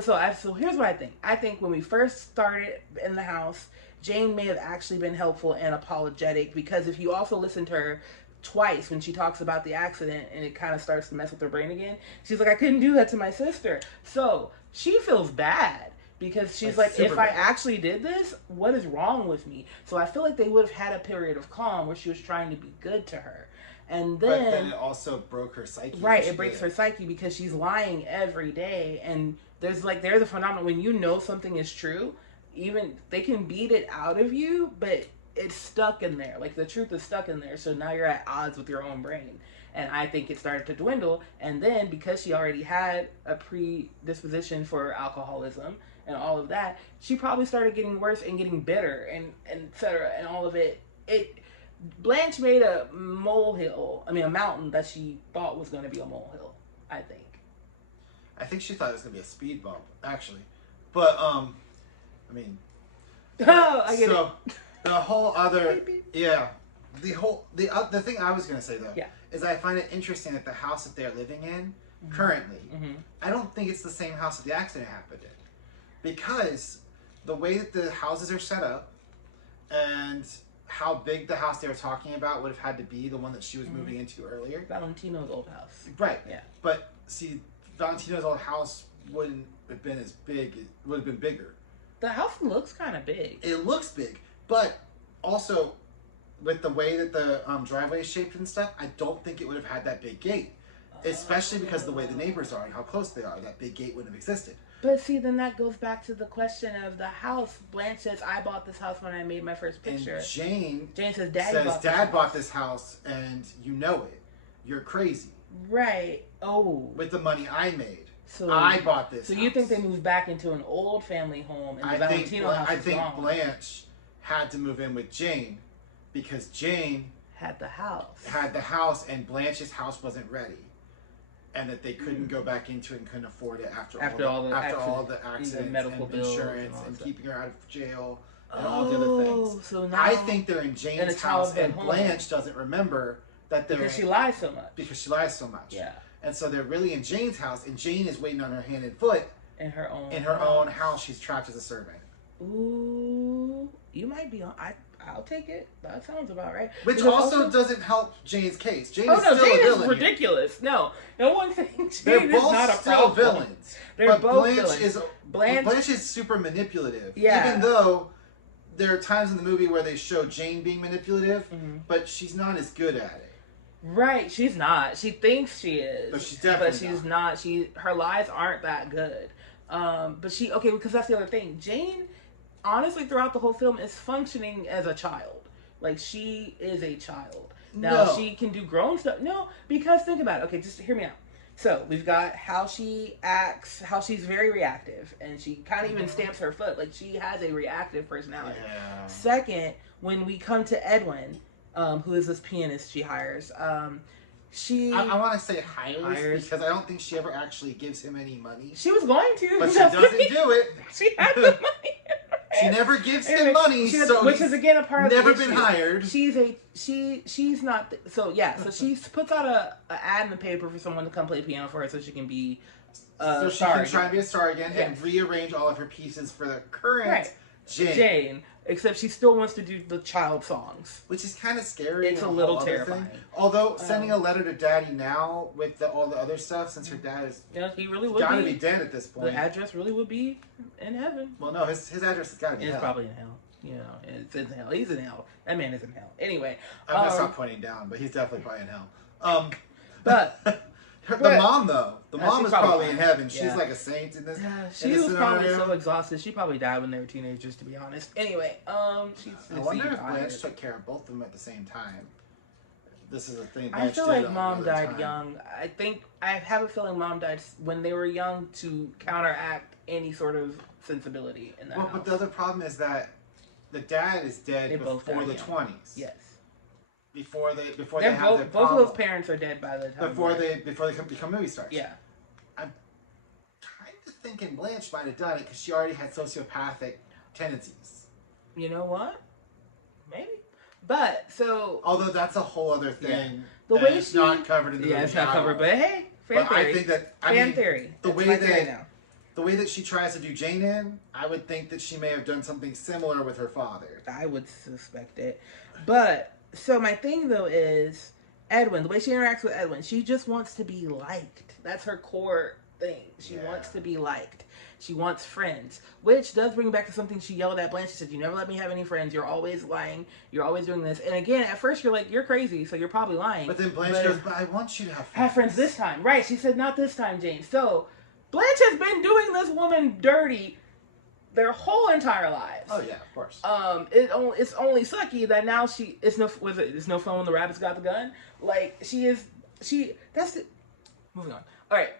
So here's what I think. I think when we first started in the house, Jane may have actually been helpful and apologetic because if you also listen to her twice when she talks about the accident and it kind of starts to mess with her brain again, she's like, I couldn't do that to my sister. So she feels bad. Because she's like if I actually did this, what is wrong with me? So I feel like they would have had a period of calm where she was trying to be good to her. And then, but then it also broke her psyche. Right, it breaks her psyche because she's lying every day. And there's a phenomenon when you know something is true, even they can beat it out of you, but it's stuck in there. Like the truth is stuck in there. So now you're at odds with your own brain. And I think it started to dwindle. And then because she already had a predisposition for alcoholism and all of that, she probably started getting worse and getting bitter and et cetera. And all of it. Blanche made a mountain that she thought was going to be a molehill, I think. I think she thought it was going to be a speed bump, actually. But, I mean... Oh, I get it. The whole other... Yeah. The thing I was going to say, though, is I find it interesting that the house that they're living in, currently, I don't think it's the same house that the accident happened in. Because the way that the houses are set up and how big the house they were talking about would have had to be, the one that she was moving into earlier. Valentino's old house. Right. Yeah. But see, Valentino's old house wouldn't have been as big. It would have been bigger. The house looks kind of big. It looks big. But also, with the way that the driveway is shaped and stuff, I don't think it would have had that big gate. Especially because of the way the neighbors are and how close they are. That big gate wouldn't have existed. But see, then that goes back to the question of the house. Blanche says, I bought this house when I made my first picture. And Jane says, Dad bought this house and you know it. You're crazy. Right. Oh. With the money I made. So I bought this house. You think they moved back into an old family home and the Valentino house I think gone. Blanche had to move in with Jane because Jane had the house and Blanche's house wasn't ready. And that they couldn't go back into it and couldn't afford it after all the accidents and medical bills insurance and keeping her out of jail and all the other things. So now I think they're in Jane's house and Blanche doesn't remember that they're because she lies so much. Yeah. And so they're really in Jane's house and Jane is waiting on her hand and foot in her own house. She's trapped as a servant. Ooh, you might be on. I'll take it. That sounds about right. Which also doesn't help Jane's case. Jane is still Jane a villain. Is ridiculous. No one thinks Jane is not a problem. Villains. They're both Blanche villains. Blanche is super manipulative. Yeah. Even though there are times in the movie where they show Jane being manipulative, but she's not as good at it. Right, she's not. She thinks she is. But she's definitely not. Her lies aren't that good. Because that's the other thing. Jane, honestly, throughout the whole film, is functioning as a child. Like, she is a child. Now, she can do grown stuff. No, because think about it. Okay, just hear me out. So, we've got how she acts, how she's very reactive, and she kind of even stamps her foot. Like, she has a reactive personality. Yeah. Second, when we come to Edwin, who is this pianist she hires, I want to say hires because I don't think she ever actually gives him any money. She was going to. But she doesn't do it. She has the money. She never gives him money, which is again a part of never the issue. been hired. She's not so she puts out a ad in the paper for someone to come play piano for her so she can be so she can try to be a star again and rearrange all of her pieces for the current Jane. Except she still wants to do the child songs, which is kind of scary. It's a little terrifying. Thing. Although sending a letter to Daddy now with all the other stuff, since her dad is he really would gotta be dead at this point. The address really would be in heaven. Well, no, his address has gotta be. It's probably in hell. You know, it's in hell. He's in hell. That man is in hell. Anyway, I'm gonna stop pointing down, but he's definitely probably in hell. But. The mom, though. The mom is probably in heaven. She's like a saint in this. Yeah, she was probably so exhausted. She probably died when they were teenagers, to be honest. Anyway, she's. I wonder if Blanche took care of both of them at the same time. This is a thing. I feel like Mom died young. I have a feeling Mom died when they were young to counteract any sort of sensibility in that house. But the other problem is that the dad is dead before the 20s. Yes. Before they have both, their both of those parents are dead by the time before they become movie stars. Yeah, I'm kind of thinking Blanche might have done it because she already had sociopathic tendencies. You know what? Maybe, but so although that's a whole other thing. Yeah. The way it's not covered in the movie. It's not covered. But hey, fan theory. I think that theory. The way that she tries to do Jane in, I would think that she may have done something similar with her father. I would suspect it, but. So my thing though is Edwin, the way she interacts with Edwin, she just wants to be liked. That's her core thing. She wants to be liked. She wants friends, which does bring back to something she yelled at Blanche. She said, "You never let me have any friends. You're always lying. You're always doing this." And again, at first you're like, "You're crazy, so you're probably lying." But then Blanche goes, "But I want you to have friends." Have friends this time. Right. She said, "Not this time, Jane." So Blanche has been doing this woman dirty their whole entire lives. Oh yeah, of course. It's only sucky that now it's no fun when the rabbit's got the gun. Like that's it. Moving on. All right.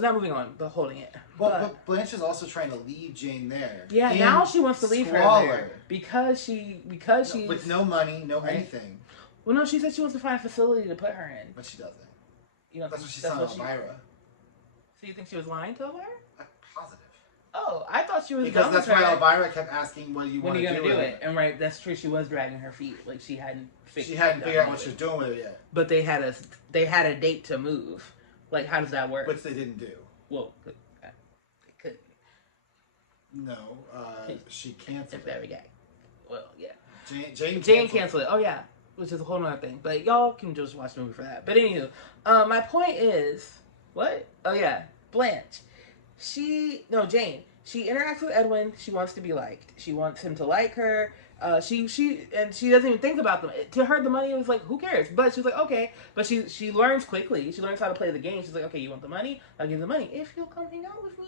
Not moving on, but holding it. But Blanche is also trying to leave Jane there. Yeah. Now she wants to leave her there because she's with no money, no anything. Well, no, she said she wants to find a facility to put her in, but she doesn't. You know, that's what she's telling Elvira. So you think she was lying to Elvira? I'm positive. Oh, I thought she was because that's why Elvira kept asking, "What do you want to do?" When are you gonna do it? And right, that's true. She was dragging her feet, like she hadn't figured out what she was doing with it yet. But they had a date to move. Like, how does that work? Which they didn't do. Well, they couldn't. No, she canceled. If very gay. Well, yeah. Jane canceled it. Oh yeah, which is a whole other thing. But y'all can just watch the movie for that. But anywho, my point is what? Oh yeah, Blanche. Jane. She interacts with Edwin. She wants to be liked. She wants him to like her. She doesn't even think about them. To her, the money was like, who cares? But she's like, okay. But she learns quickly. She learns how to play the game. She's like, okay, you want the money? I'll give you the money if you'll come hang out with me.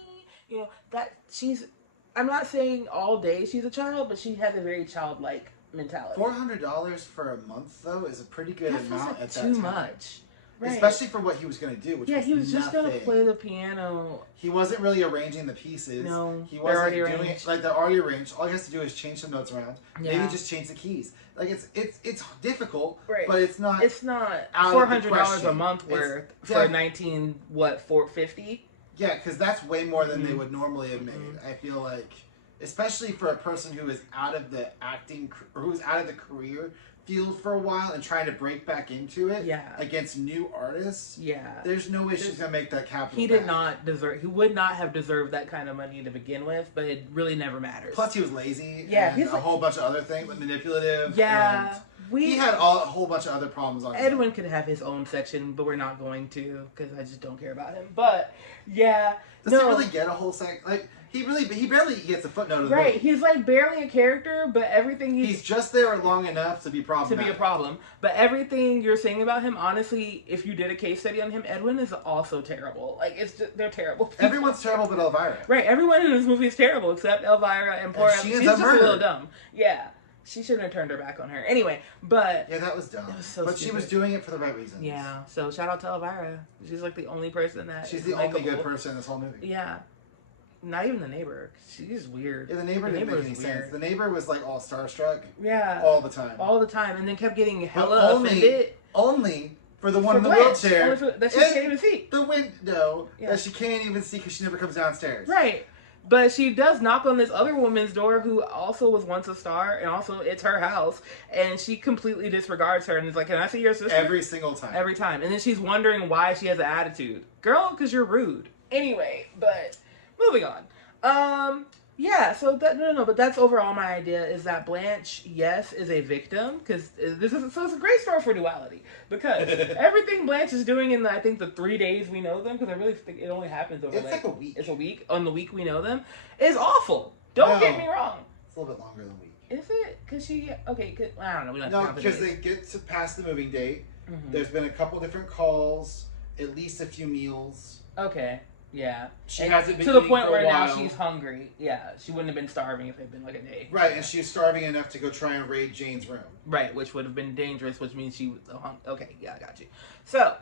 You know that she's. I'm not saying all day she's a child, but she has a very childlike mentality. $400 for a month though is a pretty good amount at that time. Too much. Right. Especially for what he was going to do, which was he was just going to play the piano. He wasn't really arranging the pieces. No, he wasn't doing it like they're already arranged. All he has to do is change some notes around. Yeah. Maybe just change the keys. Like it's difficult, right. But it's not. It's not $400 a month worth for $450. Yeah, because that's way more than they would normally have made. I feel like, especially for a person who is out of the acting or who's out of the career field for a while and trying to break back into it against new artists. Yeah. There's no way she's going to make that capital He did not deserve, he would not have deserved that kind of money to begin with, but it really never matters. Plus he was lazy and a whole bunch of other things, manipulative. Yeah. He had a whole bunch of other problems on Edwin could have his own section, but we're not going to because I just don't care about him. But, yeah. Does he really get a whole section? Like, he barely gets a footnote of the movie. He's like barely a character, but everything he's just there long enough to be problematic. To be a problem. But everything you're saying about him, honestly, if you did a case study on him, Edwin is also terrible. Like, they're terrible people. Everyone's terrible but Elvira. Right, everyone in this movie is terrible except Elvira and poor Elvira. She's just a little dumb. Yeah. She shouldn't have turned her back on her. Anyway, but... Yeah, that was dumb. It was so but stupid. she was doing it for the right reasons. Yeah, so shout out to Elvira. She's like the only person that... She's the only good person in this whole movie. Yeah. Not even the neighbor. She's weird. Yeah, the neighbor didn't make any sense. The neighbor was like all starstruck. Yeah. All the time. All the time. And then kept getting hella offended. Only for the one in the wheelchair. That she can't even see. The window that she can't even see because she never comes downstairs. Right. But she does knock on this other woman's door who also was once a star, and also it's her house, and she completely disregards her and is like, can I see your sister? Every single time. Every time. And then she's wondering why she has an attitude. Girl, because you're rude. Anyway, but moving on. Yeah, so but that's overall my idea, is that Blanche, yes, is a victim, because it's a great story for duality, because everything Blanche is doing in I think the 3 days we know them, because I really think it only happens over like a week. It's a week, on the week we know them, is awful. Don't get me wrong. It's a little bit longer than a week. Is it? Because I don't know. We don't no, because they get to past the moving date. Mm-hmm. There's been a couple different calls, at least a few meals. Okay. Yeah. She hasn't been to the point for where a while. Now she's hungry. Yeah, she wouldn't have been starving if it had been like a day. Right, and she was starving enough to go try and raid Jane's room. Right, which would have been dangerous, which means she was okay, yeah, I got you. So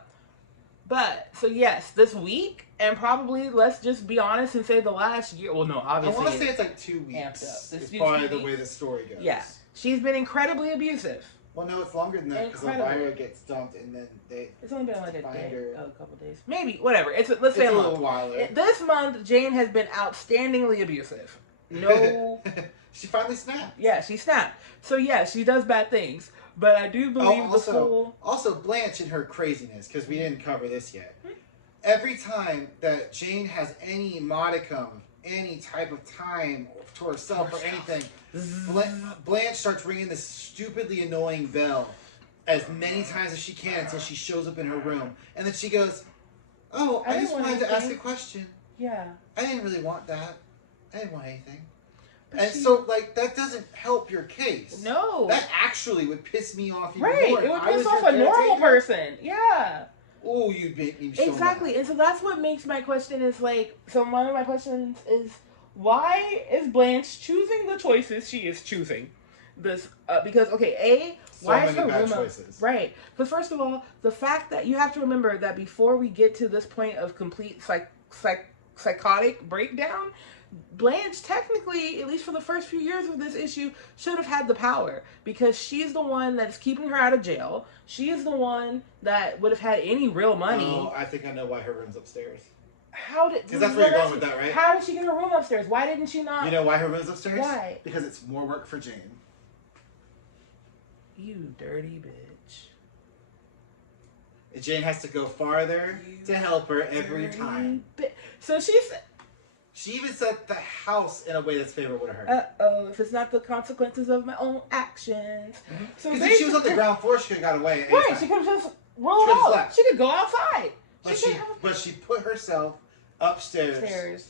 yes, this week, and probably, let's just be honest and say the last year. Well, no, obviously. I want to say it's like 2 weeks. Amped up. It's probably the way the story goes. Yeah. She's been incredibly abusive. Well, no, it's longer than that because Elvira gets dumped and then they. It's only been like a couple days, maybe. Whatever. Let's say a month. Little while. This month, Jane has been outstandingly abusive. No. She finally snapped. Yeah, she snapped. So yeah, she does bad things, but I do believe Also, Blanche and her craziness, because we didn't cover this yet. Every time that Jane has any modicum, any type of time to herself or anything, Blanche starts ringing this stupidly annoying bell as many times as she can until she shows up in her room. And then she goes, "Oh, I just wanted to ask a question. Yeah. I didn't really want that. I didn't want anything." And so, that doesn't help your case. No. That actually would piss me off even more. Right. It would piss off a normal person. Yeah. Oh, you'd make me so exactly. mad. And so that's what makes my question is so one of my questions is, why is Blanche choosing the choices she is choosing? This because why is her room choices? Right? Because first of all, the fact that you have to remember that before we get to this point of complete psychotic breakdown, Blanche technically, at least for the first few years of this issue, should have had the power, because she's the one that's keeping her out of jail. She is the one that would have had any real money. Oh, I think I know why her room's upstairs. Because that's where you're going with that, right? How did she get her room upstairs? Why didn't she not? You know why her room's upstairs? Why? Because it's more work for Jane. You dirty bitch. Jane has to go farther to help her every time. So she even set the house in a way that's favorable to her. If it's not the consequences of my own actions. Mm-hmm. So if she was on the ground floor, she could have got away. Right, she could have just rolled out. She could go outside. But she put herself upstairs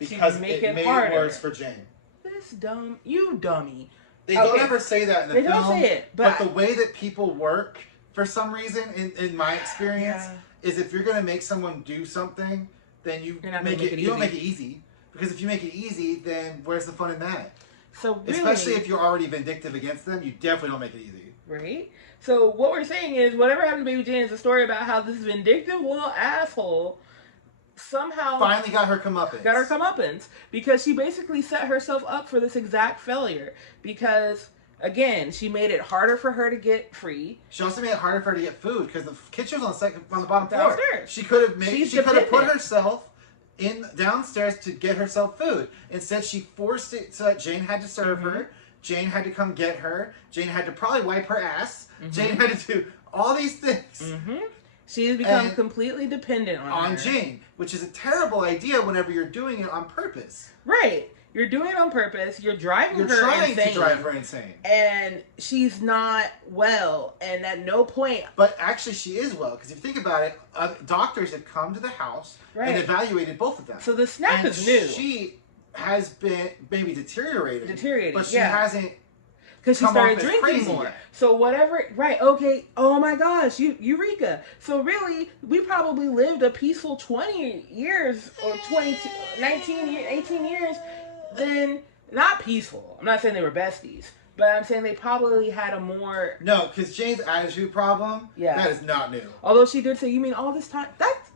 because it made it worse for Jane. This dummy. They don't ever say that in the film. They don't say it, but the way that people work, for some reason, in my experience, is if you're going to make someone do something, then you don't make it easy. Because if you make it easy, then where's the fun in that? So really, especially if you're already vindictive against them, you definitely don't make it easy. Right? So what we're saying is, whatever happened to Baby Jane is a story about how this vindictive little asshole somehow finally got her comeuppance. Because she basically set herself up for this exact failure. Because again, she made it harder for her to get free. She also made it harder for her to get food because the kitchen was on the bottom floor. Downstairs. She could have put herself downstairs to get herself food. Instead, she forced it so that Jane had to serve her. Jane had to come get her. Jane had to probably wipe her ass. Jane had to do all these things. She has become completely dependent on her. Jane, which is a terrible idea whenever you're doing it on purpose. Right. You're doing it on purpose. You're trying to drive her insane. And she's not well. And at no point... But actually she is well. Because if you think about it, doctors have come to the house and evaluated both of them. So the snap is new. She has been maybe deteriorated. But she hasn't... Because she started drinking more. So whatever... Right. Okay. Oh my gosh. Eureka. So really, we probably lived a peaceful 20 years or 18 years. Then, not peaceful. I'm not saying they were besties. But I'm saying they probably had a more... No, because Jane's attitude problem, that is not new. Although she did say, you mean all this time? That's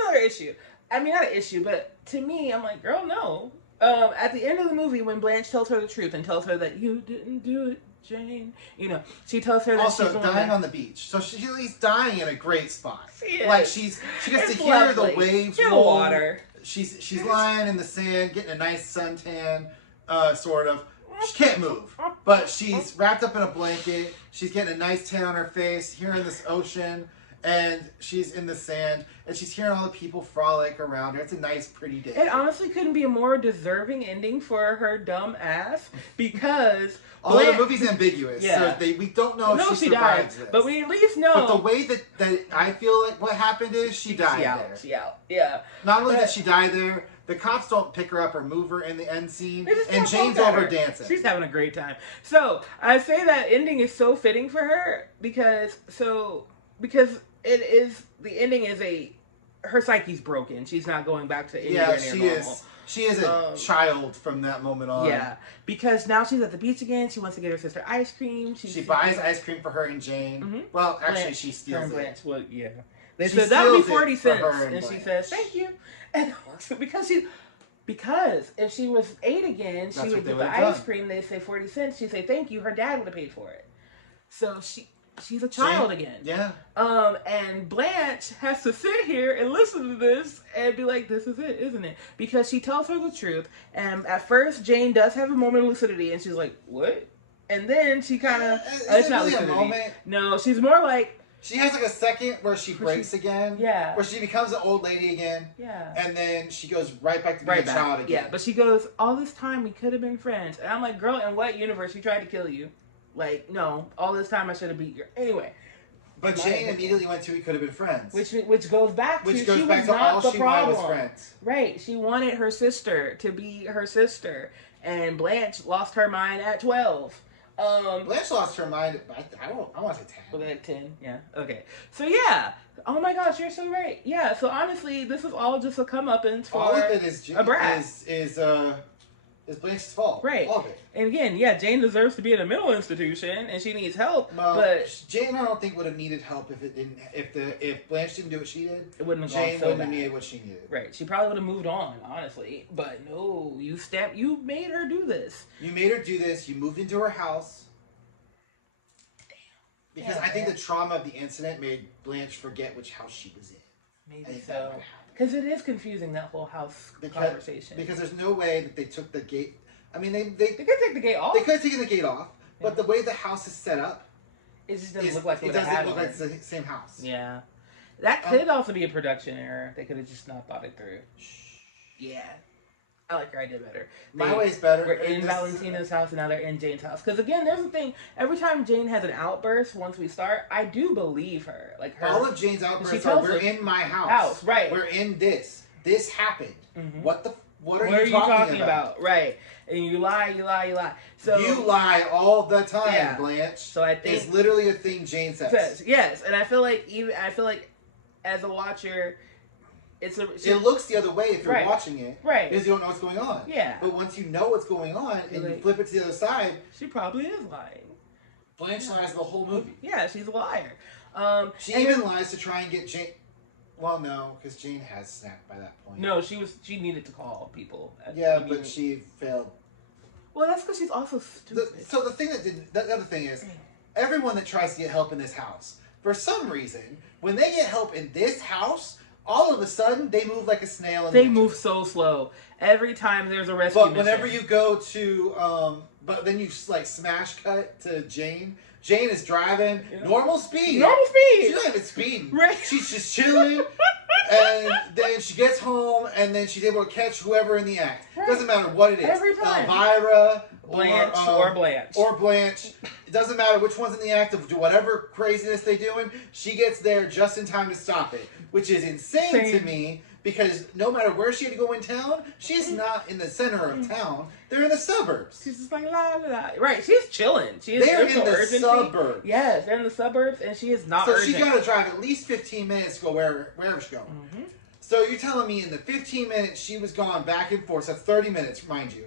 another issue. I mean, not an issue, but to me, I'm like, girl, no. At the end of the movie, when Blanche tells her the truth and tells her that you didn't do it, Jane, you know, she tells her that also she's dying on the beach. So she's at least dying in a great spot. She gets it's to hear lovely. the waves Feel roll. water. She's lying in the sand, getting a nice suntan, sort of. She can't move, but she's wrapped up in a blanket. She's getting a nice tan on her face, hearing this ocean, and she's in the sand, and she's hearing all the people frolic around her. It's a nice, pretty day. It honestly couldn't be a more deserving ending for her dumb ass, because... Although the movie's ambiguous, so we don't know if she survives this. But we at least know... But the way that I feel like what happened is she died there. She out, yeah. Not only did she die there, the cops don't pick her up or move her in the end scene, and Jane's over dancing. She's having a great time. So, I say that ending is so fitting for her, because it is... The ending is her psyche's broken. She's not going back to anywhere near normal. She is a child from that moment on. Yeah, because now she's at the beach again. She wants to get her sister ice cream. She buys ice cream for her and Jane. Mm-hmm. Well, actually, she steals it. Well, yeah. They said that would be 40 cents, and she says, "Thank you." And because if she was 8 again, she would get the ice cream. They say 40 cents. She say, "Thank you." Her dad would have paid for it. So she's a child again. Yeah. And Blanche has to sit here and listen to this and be like, this is it, isn't it? Because she tells her the truth. And at first, Jane does have a moment of lucidity. And she's like, what? And then she kind of... It's not really a moment. No, she's more like... She has like a second where she breaks again. Yeah. Where she becomes an old lady again. Yeah. And then she goes right back to being a child again. Yeah, but she goes, all this time we could have been friends. And I'm like, girl, in what universe? She tried to kill you. Like, no, all this time I should have beat you. Anyway. But Jane immediately went to we could have been friends. Which goes back to she was not the problem. Was friends. Right. She wanted her sister to be her sister. And Blanche lost her mind at 12. Blanche lost her mind I want to say 10. Like 10, yeah. Okay. So yeah. Oh my gosh, you're so right. Yeah, so honestly, this is all just a comeuppance for all of it is a brat. Is Blanche's fault. Right. All of it. And again, yeah, Jane deserves to be in a mental institution and she needs help. Well, but Jane, I don't think would have needed help if Blanche didn't do what she did. It wouldn't have Jane gone so wouldn't bad. have needed what she needed. Right. She probably would have moved on, honestly. But no, you made her do this. You made her do this. You moved into her house. Damn. Because I think the trauma of the incident made Blanche forget which house she was in. Maybe so. Because it is confusing, that whole house conversation. Because there's no way that they took the gate. I mean, they could take the gate off. They could have taken the gate off, but the way the house is set up, it just doesn't look like it doesn't look like it's the same house. Yeah, that could also be a production error. They could have just not thought it through. Yeah, I like your idea better. My way's better. We're in Valentina's house and now they're in Jane's house. Because again, there's the thing. Every time Jane has an outburst, once we start, I do believe her. Like all of Jane's outbursts are, "We're in my house. Right? We're in this. This happened. Mm-hmm. What are you talking about? Right. And you lie. So you lie all the time, Blanche. So I think it's literally a thing Jane says. Yes, and I feel like as a watcher, it looks the other way if you're watching it, right? Because you don't know what's going on. Yeah. But once you know what's going on and you flip it to the other side, she probably is lying. Blanche lies the whole movie. Yeah, she's a liar. She even lies to try and get Jane. Well, no, because Jane has snapped by that point. No, she needed to call people. Yeah, but she failed. Well, that's because she's also stupid. The other thing is, everyone that tries to get help in this house, for some reason, when they get help in this house, all of a sudden they move like a snail. They move so slow every time there's a rescue mission. But whenever you go to, but then you like smash cut to Jane. Jane is driving normal speed. She's not even speeding. Right. She's just chilling. And then she gets home, and then she's able to catch whoever in the act. Right. Doesn't matter what it is. Every time. Elvira, Blanche, or Blanche. It doesn't matter which one's in the act of whatever craziness they're doing. She gets there just in time to stop it, which is insane to me. Because no matter where she had to go in town, she's not in the center of town. They're in the suburbs. She's just like, la, la, la. Right, she's chilling. They're in the suburbs. Yes, they're in the suburbs, and she is not urgent. So she's got to drive at least 15 minutes to go wherever she's going. Mm-hmm. So you're telling me in the 15 minutes she was gone back and forth, so that's 30 minutes, mind you.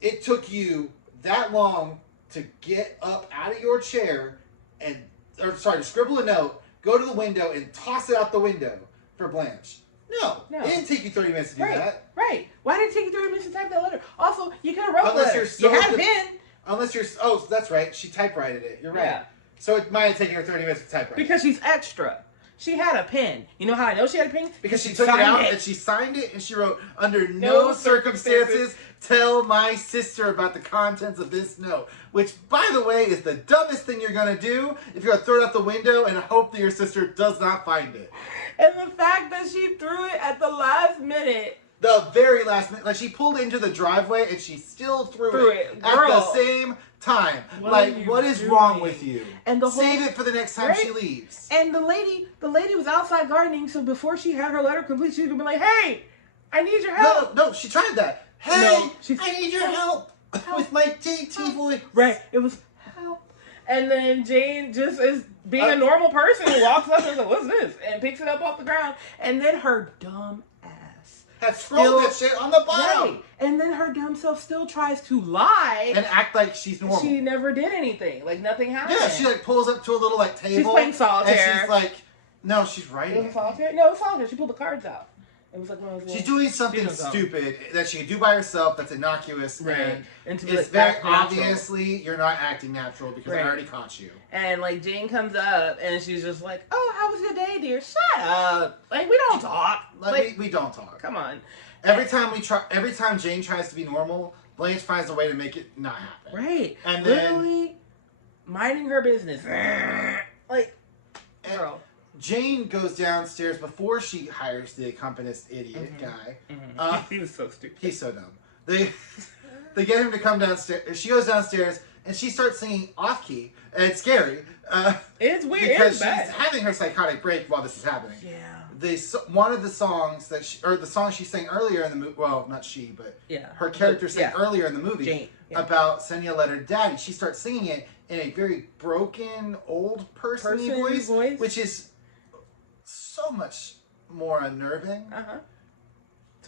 It took you that long to get up out of your chair to scribble a note, go to the window, and toss it out the window for Blanche. No. It didn't take you 30 minutes to do that. Right. Why did it take you 30 minutes to type that letter? Also, you could have wrote the letter. You had a pen. Oh, that's right. She typewrited it. You're right. Yeah. So it might have taken her 30 minutes to typewrite it. Because she's extra. She had a pen. You know how I know she had a pen? Because she took it out and she signed it and she wrote, under no circumstances tell my sister about the contents of this note. Which, by the way, is the dumbest thing you're going to do if you're going to throw it out the window and hope that your sister does not find it. And the fact that she threw it at the last minute. The very last minute. Like, she pulled into the driveway and she still threw it at the same time. What is wrong with you? And save it for the next time she leaves. And the lady was outside gardening, so before she had her letter complete, she was gonna be like, "Hey, I need your help." No, she tried that. Hey, I need your help with my JT voice. Right, it was help. And then Jane just is being a normal person, walks up and is like, "What's this?" and picks it up off the ground, and then her dumb had scrolled that shit on the bottom. Right. And then her dumb self still tries to lie. And act like she's normal. She never did anything. Like, nothing happened. Yeah, she, pulls up to a little, table. She's playing solitaire. And she's like, no, she's writing. It was solitaire? No, it was solitaire. She pulled the cards out. It was like one of those She's doing something stupid that she can do by herself that's innocuous. Right. And it's very obviously you're not acting natural because I already caught you. And, Jane comes up and she's just like, "Oh, how was your day, dear? Shut up. We don't talk. We don't talk. Come on." Every time Jane tries to be normal, Blanche finds a way to make it not happen. Right. And literally minding her business. Girl. Jane goes downstairs before she hires the accompanist idiot guy. He was so stupid. He's so dumb. They get him to come downstairs. She goes downstairs and she starts singing off key. And it's scary. It's weird. Because she's having her psychotic break while this is happening. Yeah. One of the songs the song she sang earlier in the movie, well, not she, but her character sang earlier in the movie Jane, about sending a letter to Daddy. She starts singing it in a very broken, old person-y voice, which is so much more unnerving.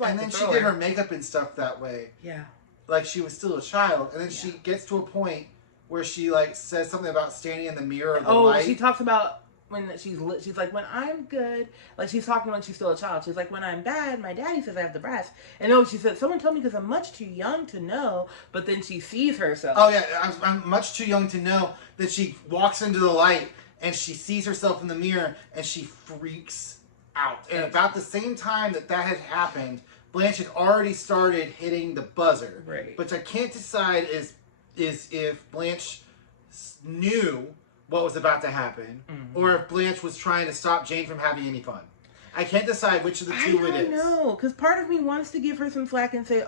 And then she did her makeup and stuff that way. Yeah. Like she was still a child. And then she gets to a point where she says something about standing in the mirror of the light. She talks about when she's like, when I'm good, she's talking when she's still a child. She's like, when I'm bad, my daddy says I have the brass. And she said, someone told me because I'm much too young to know. But then she sees herself. Oh yeah, I'm much too young to know that she walks into the light and she sees herself in the mirror and she freaks out. And about the same time that had happened, Blanche had already started hitting the buzzer. Right. But I can't decide is if Blanche knew what was about to happen, or if Blanche was trying to stop Jane from having any fun. I can't decide which of the two it is. I don't know, because part of me wants to give her some slack and say,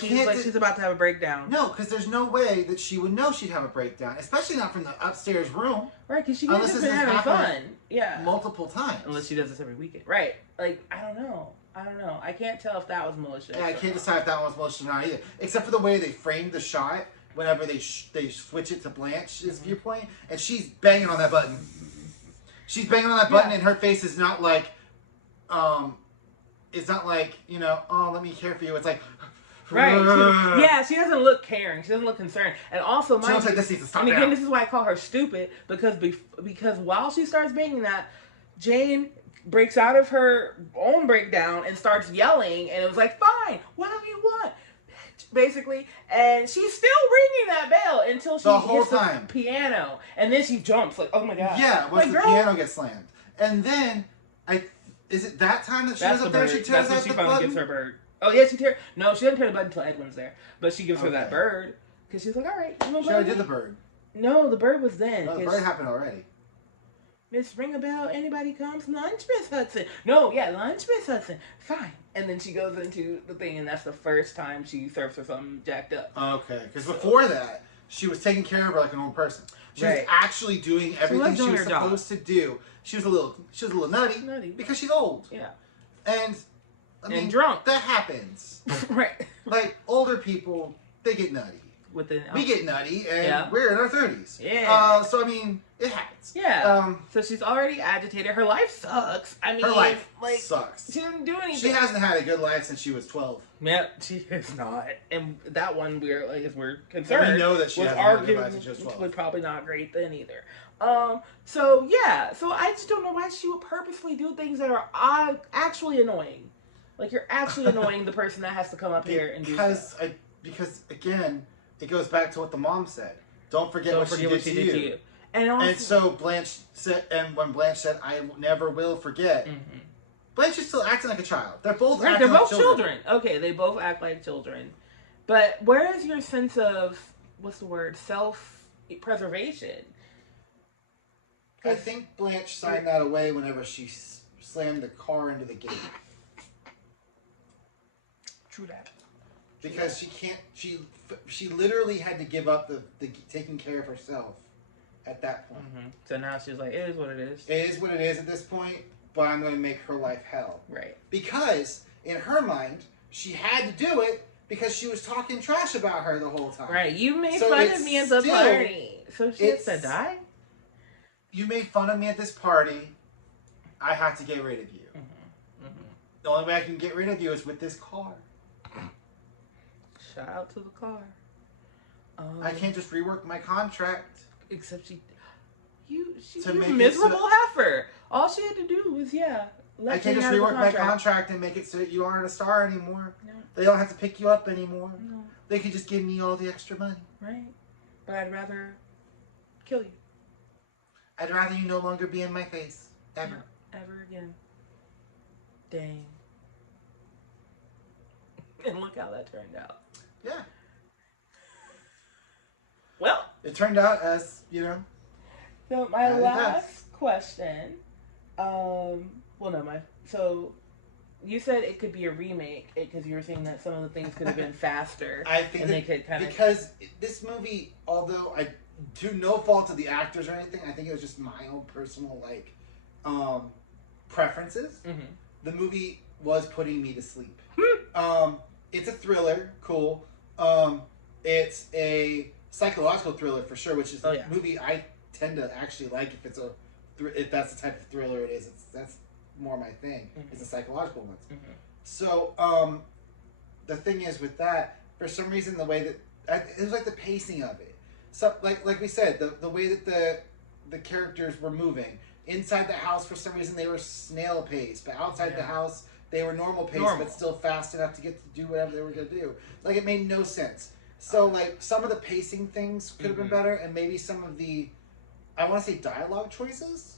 she's about to have a breakdown. No, because there's no way that she would know she'd have a breakdown, especially not from the upstairs room. Right, because she has been having fun. Yeah. Multiple times. Unless she does this every weekend. Right. I don't know. I can't tell if that was malicious. Yeah, I can't decide if that one was malicious or not either. Except for the way they framed the shot. Whenever they switch it to Blanche's viewpoint, and she's banging on that button. She's banging on that button, and her face is not it's not oh, let me care for you. It's like, right. She doesn't look caring. She doesn't look concerned. And also, she looks like this needs to stop and again, this is why I call her stupid, because while she starts banging that, Jane breaks out of her own breakdown and starts yelling, and it was like, fine, whatever you want. Basically, and she's still ringing that bell until she hits the piano, and then she jumps oh my god! Yeah, once the piano gets slammed, and then is it that time that she goes up there? And she tears out the button. Gives her bird. Oh yeah, she doesn't tear the button until Edwin's there, but she gives her that bird because she's like, all right, you she already did the bird. No, the bird was then. No, the bird happened already. Miss Ring a Bell, anybody comes? Lunch, Miss Hudson. No, lunch, Miss Hudson. Fine. And then she goes into the thing, and that's the first time she serves her something jacked up. Okay, because before that, she was taking care of her like an old person. She was actually doing everything she was supposed to do. She was a little nutty because she's old. Yeah. And I mean, drunk. That happens. Right. Older people, they get nutty. within. We get nutty, and we're in our 30s. Yeah. So, I mean, it happens. Yeah. So she's already agitated. Her life sucks. I mean, her life sucks. She didn't do anything. She hasn't had a good life since she was 12. Yep, she is not. And that one, we're concerned. And we know that she hasn't had a good life since she was 12. Was probably not great then either. So I just don't know why she would purposely do things that are actually annoying. Like, you're actually annoying the person that has to come up here and do stuff. Because again, it goes back to what the mom said. Don't forget what she did to you. And so Blanche said, and when Blanche said, "I never will forget," Blanche is still acting like a child. They're both acting like children. Okay, they both act like children. But where is your sense of, what's the word, self-preservation? I think Blanche signed that away whenever she slammed the car into the gate. True that. Because she can't. She literally had to give up the taking care of herself at that point. So now she's like, it is what it is. It is what it is at this point, but I'm going to make her life hell. Right. Because in her mind, she had to do it because she was talking trash about her the whole time. Right. You made fun of me at the party. So she has to die? You made fun of me at this party. I have to get rid of you. The only way I can get rid of you is with this car. Shout out to the car. I can't just rework my contract. Except she's a miserable heifer. All she had to do was, I can't just rework my contract and make it so you aren't a star anymore. No. They don't have to pick you up anymore. No. They could just give me all the extra money. Right. But I'd rather kill you. I'd rather you no longer be in my face. Ever. Yeah, ever again. Dang. And look how that turned out. Yeah. Well, it turned out as, So my last question, so you said it could be a remake because you were saying that some of the things could have been faster. I think they could because this movie, although I do no fault to the actors or anything, I think it was just my own personal preferences. The movie was putting me to sleep. It's a thriller, cool. It's a psychological thriller for sure, which is the movie I tend to actually like. If that's the type of thriller it is, that's more my thing. It's the psychological ones. So the thing is with that, for some reason, the way that it was like the pacing of it. So like we said, the way that the characters were moving inside the house, for some reason they were snail pace, but outside the house they were normal pace, but still fast enough to get to do whatever they were going to do. Like, it made no sense. So, some of the pacing things could have been better, and maybe some of the, I want to say, dialogue choices?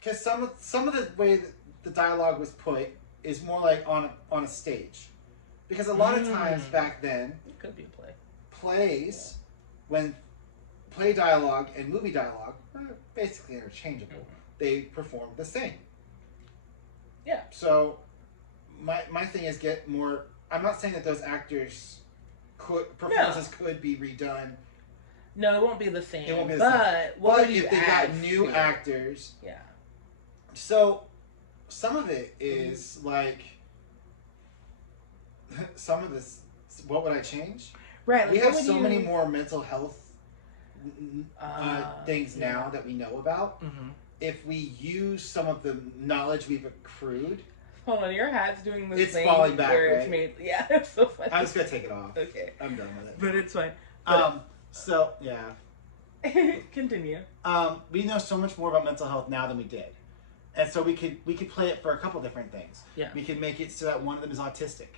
Because some of the way that the dialogue was put is more like on a stage. Because a lot of times back then, it could be a play. Plays, when play dialogue and movie dialogue were basically interchangeable. They performed the same. Yeah. So, my thing is get more. I'm not saying that those actors performances could be redone. No, it won't be the same. It won't be the same. But if they got new actors, So, some of it is some of this. What would I change? Right. We have so many more mental health things now that we know about. If we use some of the knowledge we've accrued. Hold on, your hat's doing the same. It's falling back, right? It's made, it's so funny. I'm just going to take it off. Okay. I'm done with it. But it's fine. So, yeah. Continue. We know so much more about mental health now than we did. And so we could play it for a couple different things. Yeah. We could make it so that one of them is autistic,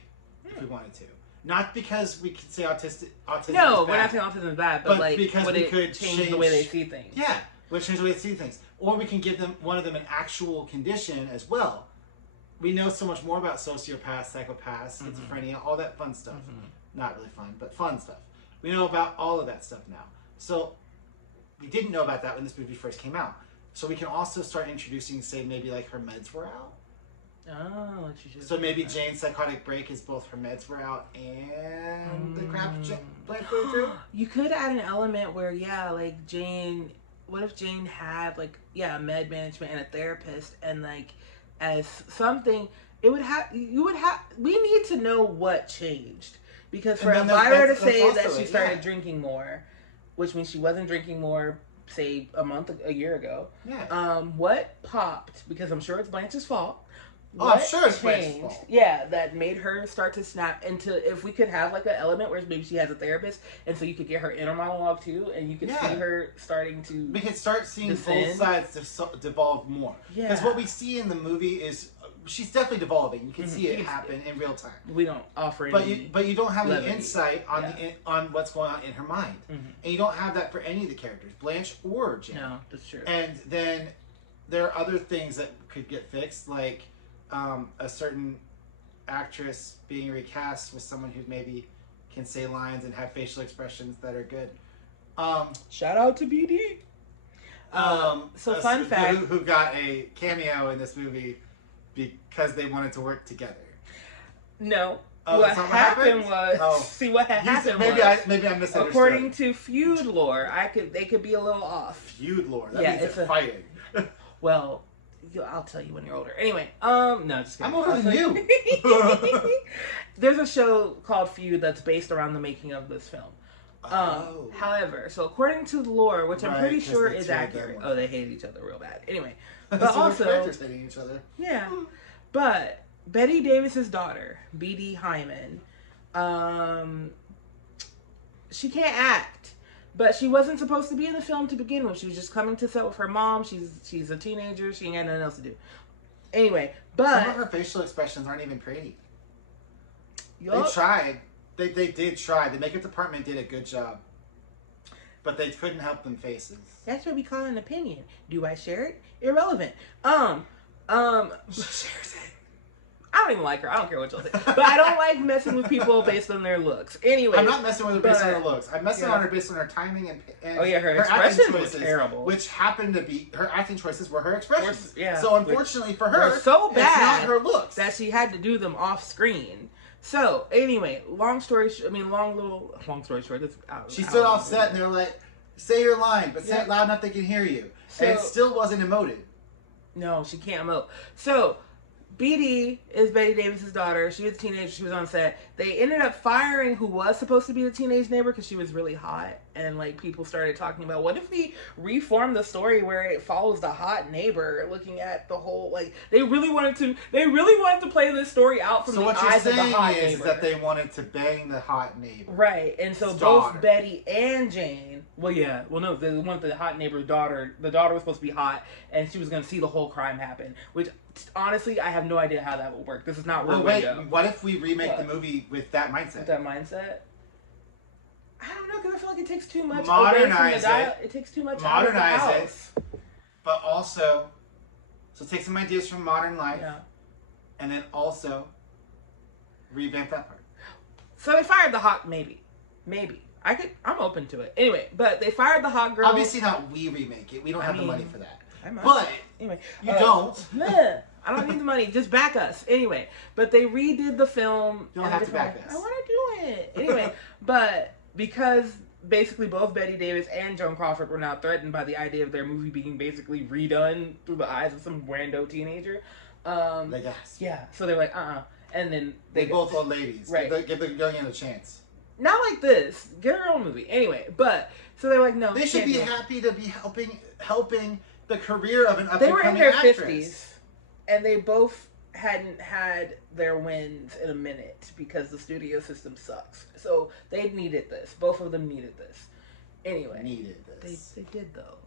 if we wanted to. Not because we could say autism No, is bad, we're not saying autism is bad, but because would we it could change the way they see things? Yeah, would change the way they see things. Or we can give one of them an actual condition as well. We know so much more about sociopaths, psychopaths, schizophrenia, all that fun stuff. Not really fun, but fun stuff. We know about all of that stuff now. So we didn't know about that when this movie first came out. So we can also start introducing, say, maybe like her meds were out. Oh, so maybe Jane's psychotic break is both her meds were out and the crap playing through. You could add an element where, like Jane. What if Jane had med management and a therapist, and as something, we need to know what changed. Because for Elvira to say that she started drinking more, which means she wasn't drinking more, say, a year ago. Yeah. What popped, because I'm sure it's Blanche's fault. I'm sure it's Blanche's fault. Yeah, that made her start to snap into, if we could have like an element where maybe she has a therapist, and so you could get her inner monologue too, and you could see her starting to we could start seeing both sides devolve more. Yeah. Because what we see in the movie is, she's definitely devolving. You can see it happen in real time. We don't offer any but you don't have any insight on on what's going on in her mind. And you don't have that for any of the characters, Blanche or Jane. No, that's true. And then there are other things that could get fixed, like a certain actress being recast with someone who maybe can say lines and have facial expressions that are good. Shout out to BD. So fun fact, who got a cameo in this movie because they wanted to work together. No. What happened was, see what happened maybe was, maybe I misunderstood. According to feud lore, they could be a little off. Feud lore? That means they're fighting. Well, I'll tell you when you're older. Anyway, no, just kidding. I'm older than you. There's a show called Feud that's based around the making of this film. However, so according to the lore, which I'm pretty sure is accurate. Oh, they hate each other real bad. Anyway, but so also characters hating each other. Yeah, but Betty Davis's daughter, B.D. Hyman, she can't act. But she wasn't supposed to be in the film to begin with. She was just coming to set with her mom. She's a teenager. She ain't got nothing else to do. Anyway, but some of her facial expressions aren't even pretty. They tried. They did try. The makeup department did a good job. But they couldn't help them faces. That's what we call an opinion. Do I share it? Irrelevant. She shares it. I don't even like her. I don't care what y'all say. But I don't like messing with people based on their looks. Anyway. I'm not messing with her based on her looks. I'm messing on her based on her timing and her expression was terrible. Which happened to be, her acting choices were her expressions. Yeah. So unfortunately for her, so bad it's not her looks. That she had to do them off screen. So, anyway, long story short, she stood off set and they were like, say your line, but say it loud enough they can hear you. And it still wasn't emoted. No, she can't emote. So, BD is Betty Davis's daughter. She was a teenager. She was on set. They ended up firing who was supposed to be the teenage neighbor because she was really hot. And, like, people started talking about, what if we reform the story where it follows the hot neighbor looking at the whole, like, they really wanted to play this story out from the eyes of the hot neighbor. So what you're saying is that they wanted to bang the hot neighbor. Right. And so both Betty and Jane, they wanted the hot neighbor's daughter. The daughter was supposed to be hot, and she was going to see the whole crime happen, which... Honestly, I have no idea how that would work. This is not where we go. What if we remake the movie with that mindset? With that mindset? I don't know, because I feel like it takes too much modernize it. It takes too much modernize out of the house. it. But also, so take some ideas from modern life, and then also revamp that part. So they fired the hot, maybe. I'm open to it. Anyway, but they fired the hot girl. Obviously not we remake it. We don't have the money for that. But anyway, you don't. I don't need the money. Just back us. Anyway, but they redid the film. You don't have to back us. I want to do it. Anyway, but because basically both Betty Davis and Joan Crawford were now threatened by the idea of their movie being basically redone through the eyes of some rando teenager. They gasped. Yeah. So they're like, and then they both old ladies. Right. Give the young man a chance. Not like this. Get her own movie. Anyway, but so they're like, no. They should be happy to be helping the career of an up-and-coming actress. They were in their 50s, and they both hadn't had their wins in a minute because the studio system sucks. So they needed this. Both of them needed this. Anyway. Needed this. They did, though.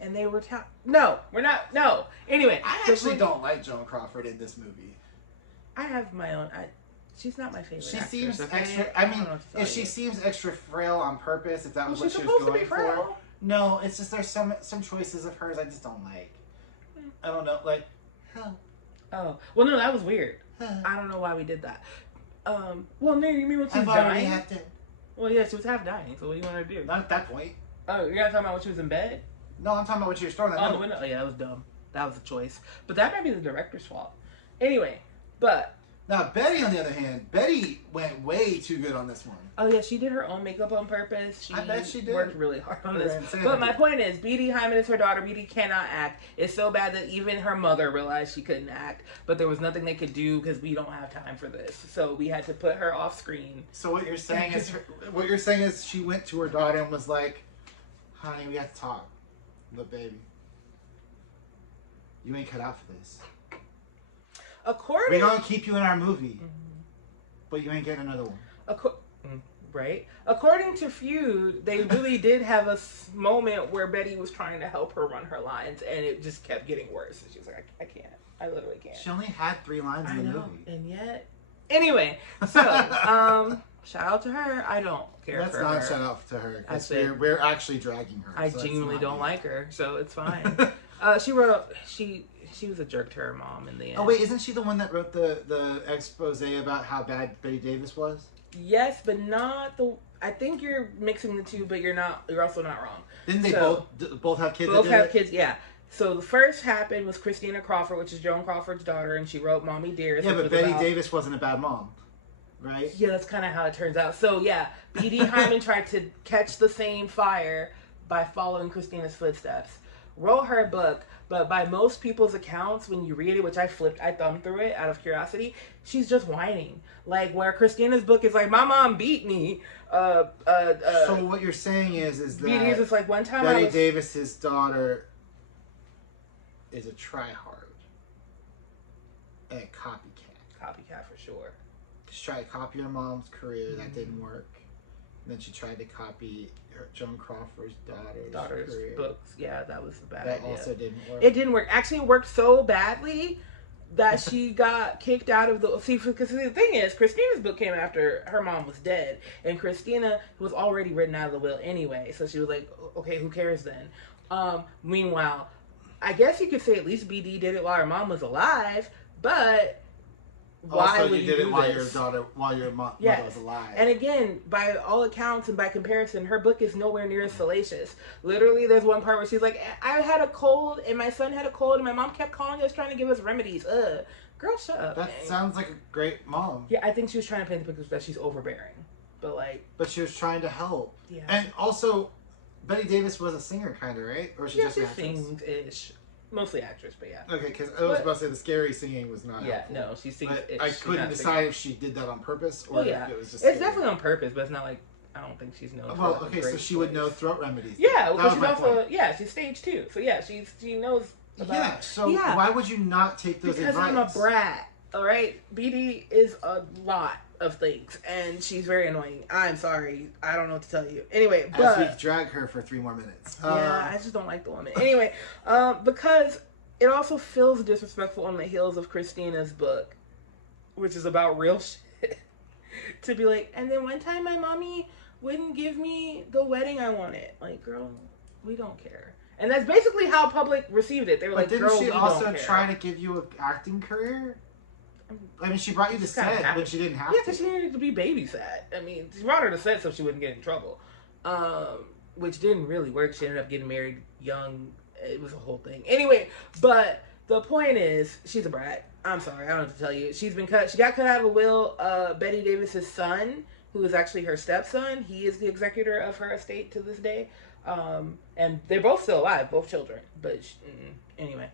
And they were... No, we're not... No. Anyway. I actually don't like Joan Crawford in this movie. I have my own... She's not my favorite actress, seems okay? extra... I mean, if she seems extra frail on purpose, if that was what she was going for... No, it's just there's some choices of hers I just don't like. I don't know, like, Oh, well, no, that was weird. I don't know why we did that. Well, no, you mean when she was dying? Well, yeah, she was half dying, so what do you want her to do? Not at that point. Oh, you're not talking about when she was in bed? No, I'm talking about when she was throwing that window. Oh, yeah, that was dumb. That was a choice. But that might be the director's fault. Anyway, but Now, Betty, on the other hand, Betty went way too good on this one. Oh, yeah, she did her own makeup on purpose. I bet she did. Worked really hard on this. But my point is, B.D. Hyman is her daughter. B.D. cannot act. It's so bad that even her mother realized she couldn't act. But there was nothing they could do because we don't have time for this. So we had to put her off screen. So what you're saying is she went to her daughter and was like, honey, we have to talk. But baby, you ain't cut out for this. We're going to keep you in our movie. But you ain't getting another one. Right? According to Feud, they really did have a moment where Betty was trying to help her run her lines, and it just kept getting worse. And she was like, I can't. I literally can't. She only had 3 lines in the movie. And yet... Anyway, so, shout out to her. I don't care for her. Let's not shout out to her, because we're actually dragging her. I genuinely don't like her, so it's fine. She was a jerk to her mom in the end. Oh wait, isn't she the one that wrote the expose about how bad Betty Davis was? Yes, but not the. I think you're mixing the two, but you're not. You're also not wrong. Didn't they both have kids? Both have kids. Yeah. So the first happened was Christina Crawford, which is Joan Crawford's daughter, and she wrote "Mommy Dearest." Yeah, but Betty Davis wasn't a bad mom, right? Yeah, that's kind of how it turns out. So yeah, B.D. Hyman tried to catch the same fire by following Christina's footsteps. Wrote her book, but by most people's accounts, when you read it, which I thumbed through it out of curiosity, she's just whining. Like, where Christina's book is like, my mom beat me. So what you're saying is that BD's is like, one time Betty Davis's daughter is a tryhard and a copycat. Copycat for sure. She tried to copy her mom's career, that didn't work. And then she tried to copy Joan Crawford's daughter's career. Books. Yeah, that was a bad idea. That also didn't work. It didn't work. Actually, it worked so badly that she got kicked out of the... See, because the thing is, Christina's book came after her mom was dead. And Christina was already written out of the will anyway. So she was like, okay, who cares then? Meanwhile, I guess you could say at least BD did it while her mom was alive. But... why also, would you did it while this? while your mother was alive. And again, by all accounts and by comparison, her book is nowhere near as salacious. Literally, there's one part where she's like, I had a cold, and my son had a cold, and my mom kept calling us trying to give us remedies. Girl, shut up. That sounds like a great mom. Yeah, I think she was trying to paint the picture that she's overbearing. But she was trying to help. Yeah. And also, Betty Davis was a singer, kind of, right? Or was she just an actress? Sings-ish. Mostly actress, but yeah. Okay, because I was about to say the scary singing was not helpful. No, she sings. But I couldn't decide if she did that on purpose or if it was just It's definitely on purpose, but it's not like, I don't think she's known. Well, okay, so she would know throat remedies. Yeah, because she's also, she's stage 2. So yeah, she knows about... why would you not take those advice? Because I'm a brat, alright? BD is a lot of things, and she's very annoying. I'm sorry. I don't know what to tell you. Anyway, but... As we drag her for 3 more minutes. I just don't like the woman. Anyway, because it also feels disrespectful on the heels of Christina's book, which is about real shit, to be like, and then one time my mommy wouldn't give me the wedding I wanted. Like, girl, we don't care. And that's basically how public received it. They were like, girl, we don't care. Didn't she also try to give you an acting career? I mean, she brought you to set when she didn't have to. Yeah, because she needed to be babysat. I mean, she brought her to set so she wouldn't get in trouble. Which didn't really work. She ended up getting married young. It was a whole thing. Anyway, but the point is, she's a brat. I'm sorry, I don't know what to tell you. She got cut out of the will. Betty Davis's son, who is actually her stepson, he is the executor of her estate to this day. And they're both still alive, both children. But anyway,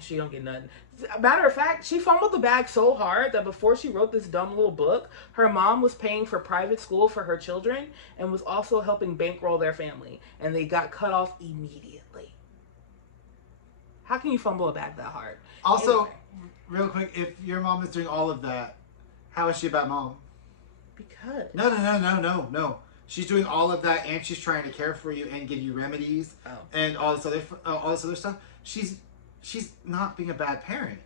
she don't get nothing. Matter of fact, she fumbled the bag so hard that before she wrote this dumb little book, her mom was paying for private school for her children and was also helping bankroll their family. And they got cut off immediately. How can you fumble a bag that hard? Also, anyway. Real quick, if your mom is doing all of that, how is she a bad mom? Because. No. She's doing all of that, and she's trying to care for you and give you remedies and all this other stuff. She's not being a bad parent.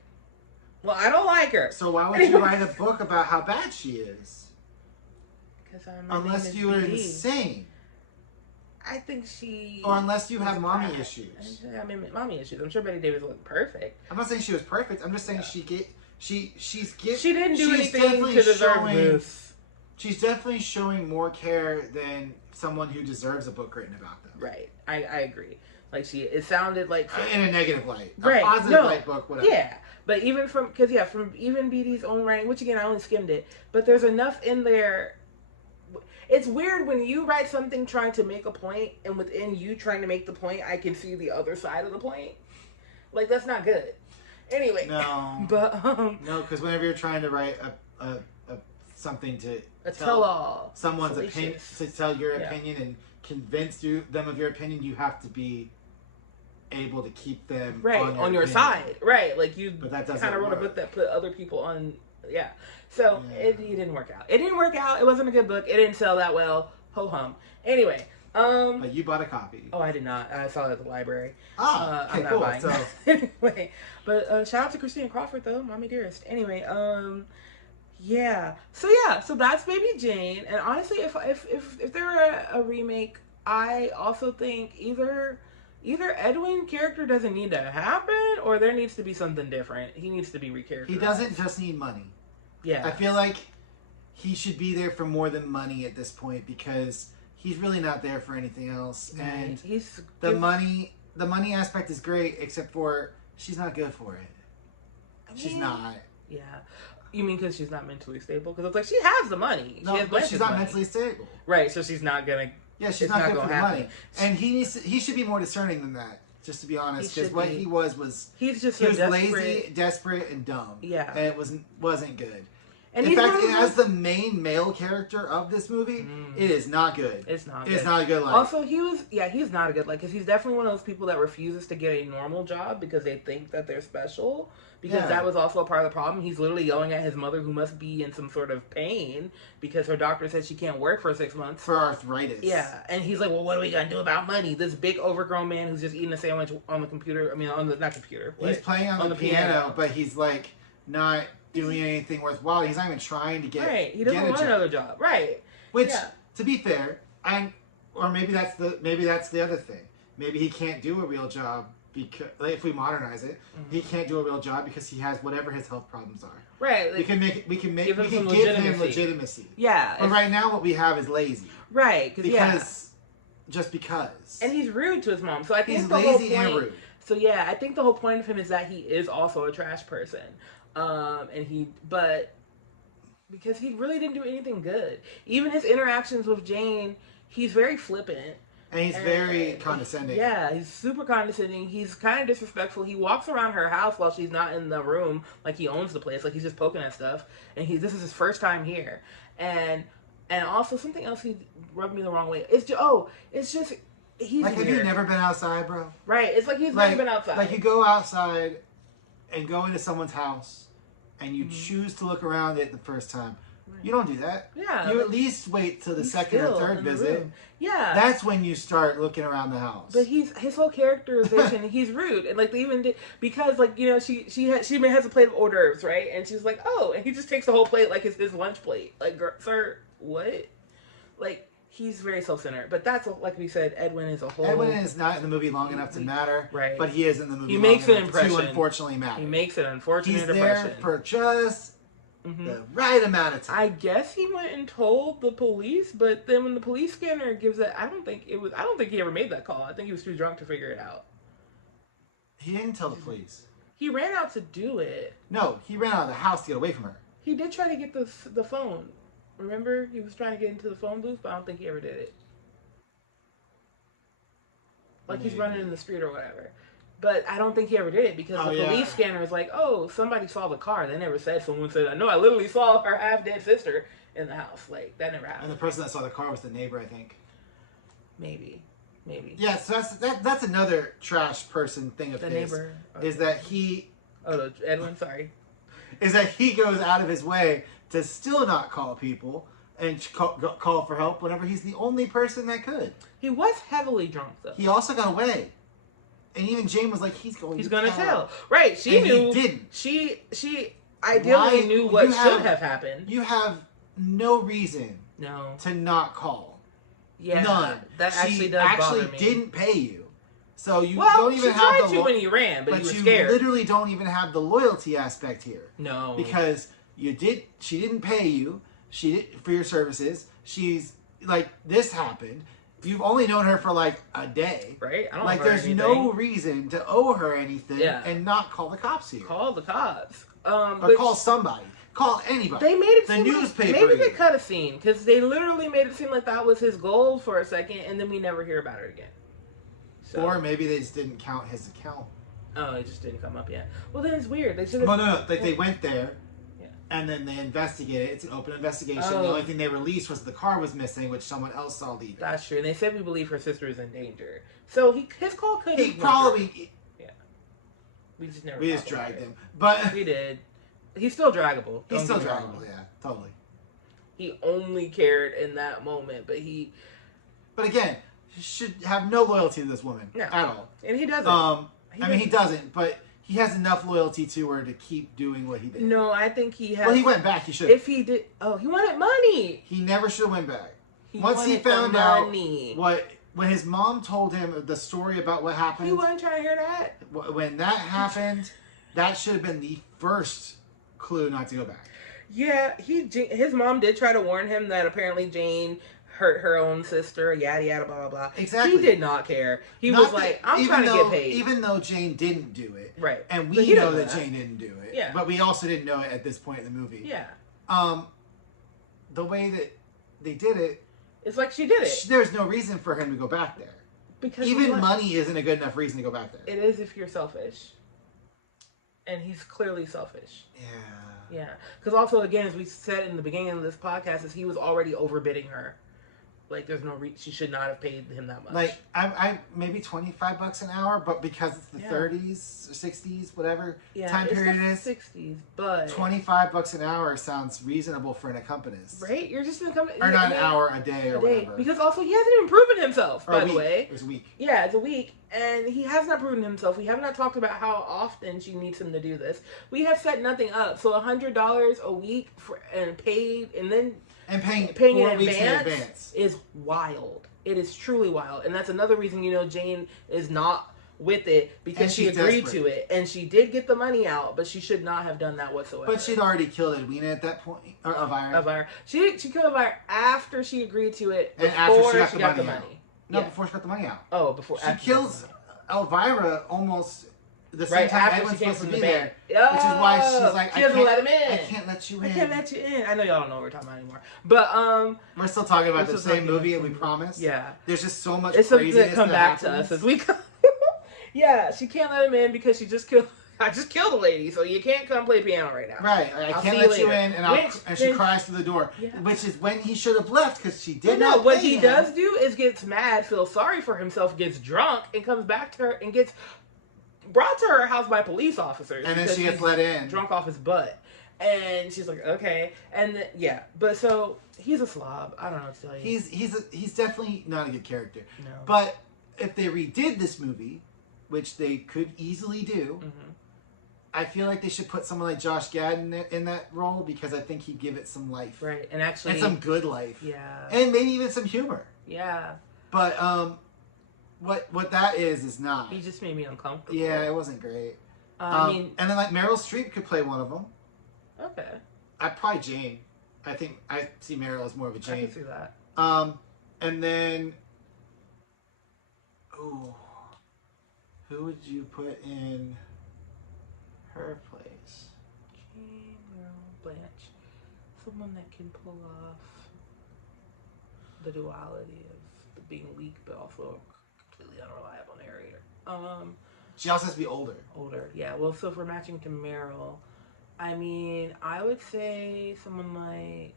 Well, I don't like her. So why would you write a book about how bad she is? Because unless you are insane. I think she... Or unless you have mommy issues. I mean, mommy issues. I'm sure Betty Davis wasn't perfect. I'm not saying she was perfect. I'm just saying she didn't do anything to deserve this. She's definitely showing more care than someone who deserves a book written about them. Right. I agree. Like it sounded like in a negative light, right. A positive light book, whatever. Yeah, but even from even BD's own writing, which again I only skimmed it, but there's enough in there. It's weird when you write something trying to make a point, and within you trying to make the point, I can see the other side of the point. Like that's not good. Anyway, no, but no, because whenever you're trying to write a something to tell all someone's opinion, to tell your opinion and convince them of your opinion, you have to be able to keep them on your side, right? Like you kind of wrote a book that put other people on, So it didn't work out. It didn't work out. It wasn't a good book. It didn't sell that well. Ho hum. Anyway, but you bought a copy. Oh, I did not. I saw it at the library. Okay, I'm not cool. buying So anyway, but shout out to Christina Crawford though, mommy dearest. Anyway, so that's Baby Jane. And honestly, if there were a remake, I also think either Edwin character doesn't need to happen, or there needs to be something different. He needs to be recharacterized. He doesn't just need money. Yeah, I feel like he should be there for more than money at this point, because he's really not there for anything else. Right. And the money aspect is great, except for she's not good for it. She's not. Yeah. You mean because she's not mentally stable? Because it's like she has the money. No, but she's not mentally stable. Right, so she's not gonna. Yeah, she's not good for the money. And he should be more discerning than that. Just to be honest, because what he was he was lazy, desperate, and dumb. Yeah, and it wasn't good. And in fact, as the main male character of this movie, it is not good. It's not. It's not a good life. Also, he's not a good life, because he's definitely one of those people that refuses to get a normal job because they think that they're special. Because that was also a part of the problem. He's literally yelling at his mother, who must be in some sort of pain because her doctor said she can't work for 6 months. For arthritis. Yeah. And he's like, well, what are we going to do about money? This big overgrown man who's just eating a sandwich on the computer. I mean, not computer. He's playing on the piano, but he's like not doing anything worthwhile. He's not even trying to get He doesn't want another job. Right. Which, to be fair, or maybe that's the other thing. Maybe he can't do a real job. Because if we modernize it, he can't do a real job because he has whatever his health problems are. Right. Like, we can give him legitimacy. Yeah. But right now, what we have is lazy. Right. Just because. And he's rude to his mom. So I think he's lazy and rude. So yeah, I think the whole point of him is that he is also a trash person, but because he really didn't do anything good. Even his interactions with Jane, he's very flippant. And he's very condescending. Yeah, he's super condescending. He's kind of disrespectful. He walks around her house while she's not in the room, like he owns the place, like he's just poking at stuff. And this is his first time here. And also something else he rubbed me the wrong way. It's just he's like, have you never been outside, bro? Right. It's like he's never been outside. Like you go outside and go into someone's house and you choose to look around it the first time. You don't do that. Yeah. You at least wait till the second or third visit. Yeah. That's when you start looking around the house. But his whole characterization, he's rude. And like they even did, because like, you know, she has a plate of hors d'oeuvres, right? And she's like, oh, and he just takes the whole plate like it's his lunch plate. Like, sir, what? Like, he's very self-centered. But that's, like we said, Edwin is a whole... Edwin is not in the movie long enough to matter. Right. But he is in the movie long enough to unfortunately matter. He makes an unfortunate impression. He's there for just... the right amount of time. I guess he went and told the police, but then when the police scanner gives it, I don't think he ever made that call. I think he was too drunk to figure it out. He didn't tell the police. He ran out to do it. No, he ran out of the house to get away from her. He did try to get the phone. Remember? He was trying to get into the phone booth, but I don't think he ever did it. Like he's running in the street or whatever. But I don't think he ever did it because the police scanner is like, oh, somebody saw the car. They never said, someone said, no, I literally saw her half-dead sister in the house. Like, that never happened. And the person that saw the car was the neighbor, I think. Maybe. Yeah, so that's another trash person thing of his. Neighbor. Is that he... Oh, Edwin, sorry. Is that he goes out of his way to still not call people and call for help whenever he's the only person that could. He was heavily drunk, though. He also got away. And even Jane was like, he's going to tell. Right, she knew. He didn't. She ideally knew what should have happened. You have no reason to not call. Yeah. None. That actually does bother me. She didn't pay you. So you don't even have the... Well, she tried to when you ran, but you were scared. You literally don't even have the loyalty aspect here. No. Because she didn't pay you. for your services. She's like, this happened. You've only known her for like a day. Right? I don't like, owe her there's anything. no reason to owe her anything and not call the cops here. Call the cops. Or call somebody. Call anybody. They made it the seem newspaper. Maybe they cut a scene because they literally made it seem like that was his goal for a second, and then we never hear about it again. So. Or maybe they just didn't count his account. Oh, it just didn't come up yet. Well, then it's weird. They should have. Well, no. Like they went there, and then they investigated. It's an open investigation. The only thing they released was the car was missing, which someone else saw leaving. That's true. And they said we believe her sister is in danger. So his call could. He probably. Yeah. We just never. We just dragged him, but we did. He's still draggable. He's still draggable. Yeah, totally. He only cared in that moment, but he. But again, he should have no loyalty to this woman at all, and he doesn't. He doesn't, but he has enough loyalty to her to keep doing what he did. No, I think he has. Well, he went back. He should. If he did, he wanted money. He never should have went back. Once he found out when his mom told him the story about what happened, he wasn't trying to hear that. When that happened, that should have been the first clue not to go back. Yeah, his mom did try to warn him that apparently Jane hurt her own sister, yada yada, blah blah blah. Exactly. He did not care. He was like, I'm trying to get paid. Even though Jane didn't do it. Right. And we know that Jane didn't do it. Yeah. But we also didn't know it at this point in the movie. Yeah. The way that they did it, it's like she did it. There's no reason for him to go back there. Because even money isn't a good enough reason to go back there. It is if you're selfish. And he's clearly selfish. Yeah. Yeah. Because also, again, as we said in the beginning of this podcast, is he was already overbidding her. Like, there's no she should not have paid him that much. Like, I maybe $25 an hour, but because it's the 30s or 60s, whatever time period it is. 60s, but $25 an hour sounds reasonable for an accompanist. Right? You're just an accompanist. Or not an hour, a day or whatever. Because also, he hasn't even proven himself, by the way. It was a week. Yeah, it's a week. And he has not proven himself. We have not talked about how often she needs him to do this. We have set nothing up. So $100 a week and paid, and then... And paying 4 weeks in advance is wild. It is truly wild. And that's another reason, Jane is not with it, because she agreed to it. And she did get the money out, but she should not have done that whatsoever. But she'd already killed Edwina at that point. Or Elvira. She killed Elvira after she agreed to it, and after she got the money. No, before she got the money out. Oh, before. She kills Elvira almost... the same time Edwin's supposed to be there, which is why she's like, she doesn't let him in. I can't let you in. I can't let you in. I know y'all don't know what we're talking about anymore, but we're still talking about the same movie, and we promise. Yeah, there's just so much. It's something that come back to us as we come. Yeah, she can't let him in because she just killed. I just killed a lady, so you can't come play piano right now. Right, I can't let you in, and she cries through the door, which is when he should have left because she did not. What he does do is gets mad, feels sorry for himself, gets drunk, and comes back to her and gets brought to her house by police officers. And then she gets let in. Drunk off his butt. And she's like, okay. And but so he's a slob. I don't know what to tell you. He's definitely not a good character. No. But if they redid this movie, which they could easily do, I feel like they should put someone like Josh Gad in that role, because I think he'd give it some life. Right. And actually... And some good life. Yeah. And maybe even some humor. Yeah. But, what that is not. He just made me uncomfortable. Yeah, it wasn't great. And then like Meryl Streep could play one of them. Okay. I'd probably Jane. I think I see Meryl as more of a Jane. I can see that. And then, who would you put in her place? Jane, Meryl, Blanche. Someone that can pull off the duality of being weak, but also completely unreliable narrator. She also has to be older. Older, yeah. Well, so if we're matching to Meryl, I mean, I would say someone like...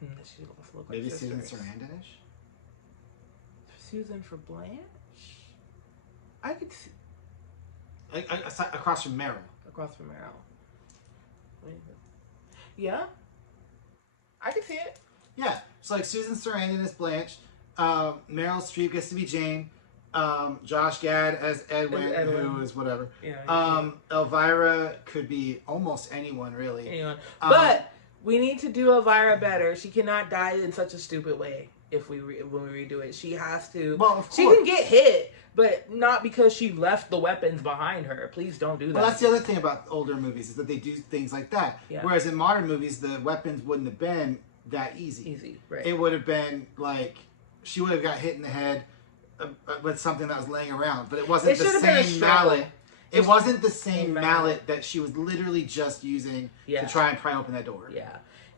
she also look like maybe sisters. Susan Sarandon-ish? Susan for Blanche? I could see... across from Meryl. Across from Meryl. Yeah? I could see it. Yeah. So like Susan Sarandon is Blanche. Meryl Streep gets to be Jane. Josh Gad as Edwin, who is whatever. Yeah, Elvira could be almost anyone, really. Anyone. But we need to do Elvira better. She cannot die in such a stupid way. when we redo it. She has to. Well, of course. She can get hit, but not because she left the weapons behind her. Please don't do that. Well, that's the other thing about older movies is that they do things like that. Yeah. Whereas in modern movies, the weapons wouldn't have been that easy. Easy, right? It would have been like she would have got hit in the head with something that was laying around, but it wasn't the same mallet. It wasn't the same mallet that she was literally just using to try and pry open that door. Yeah.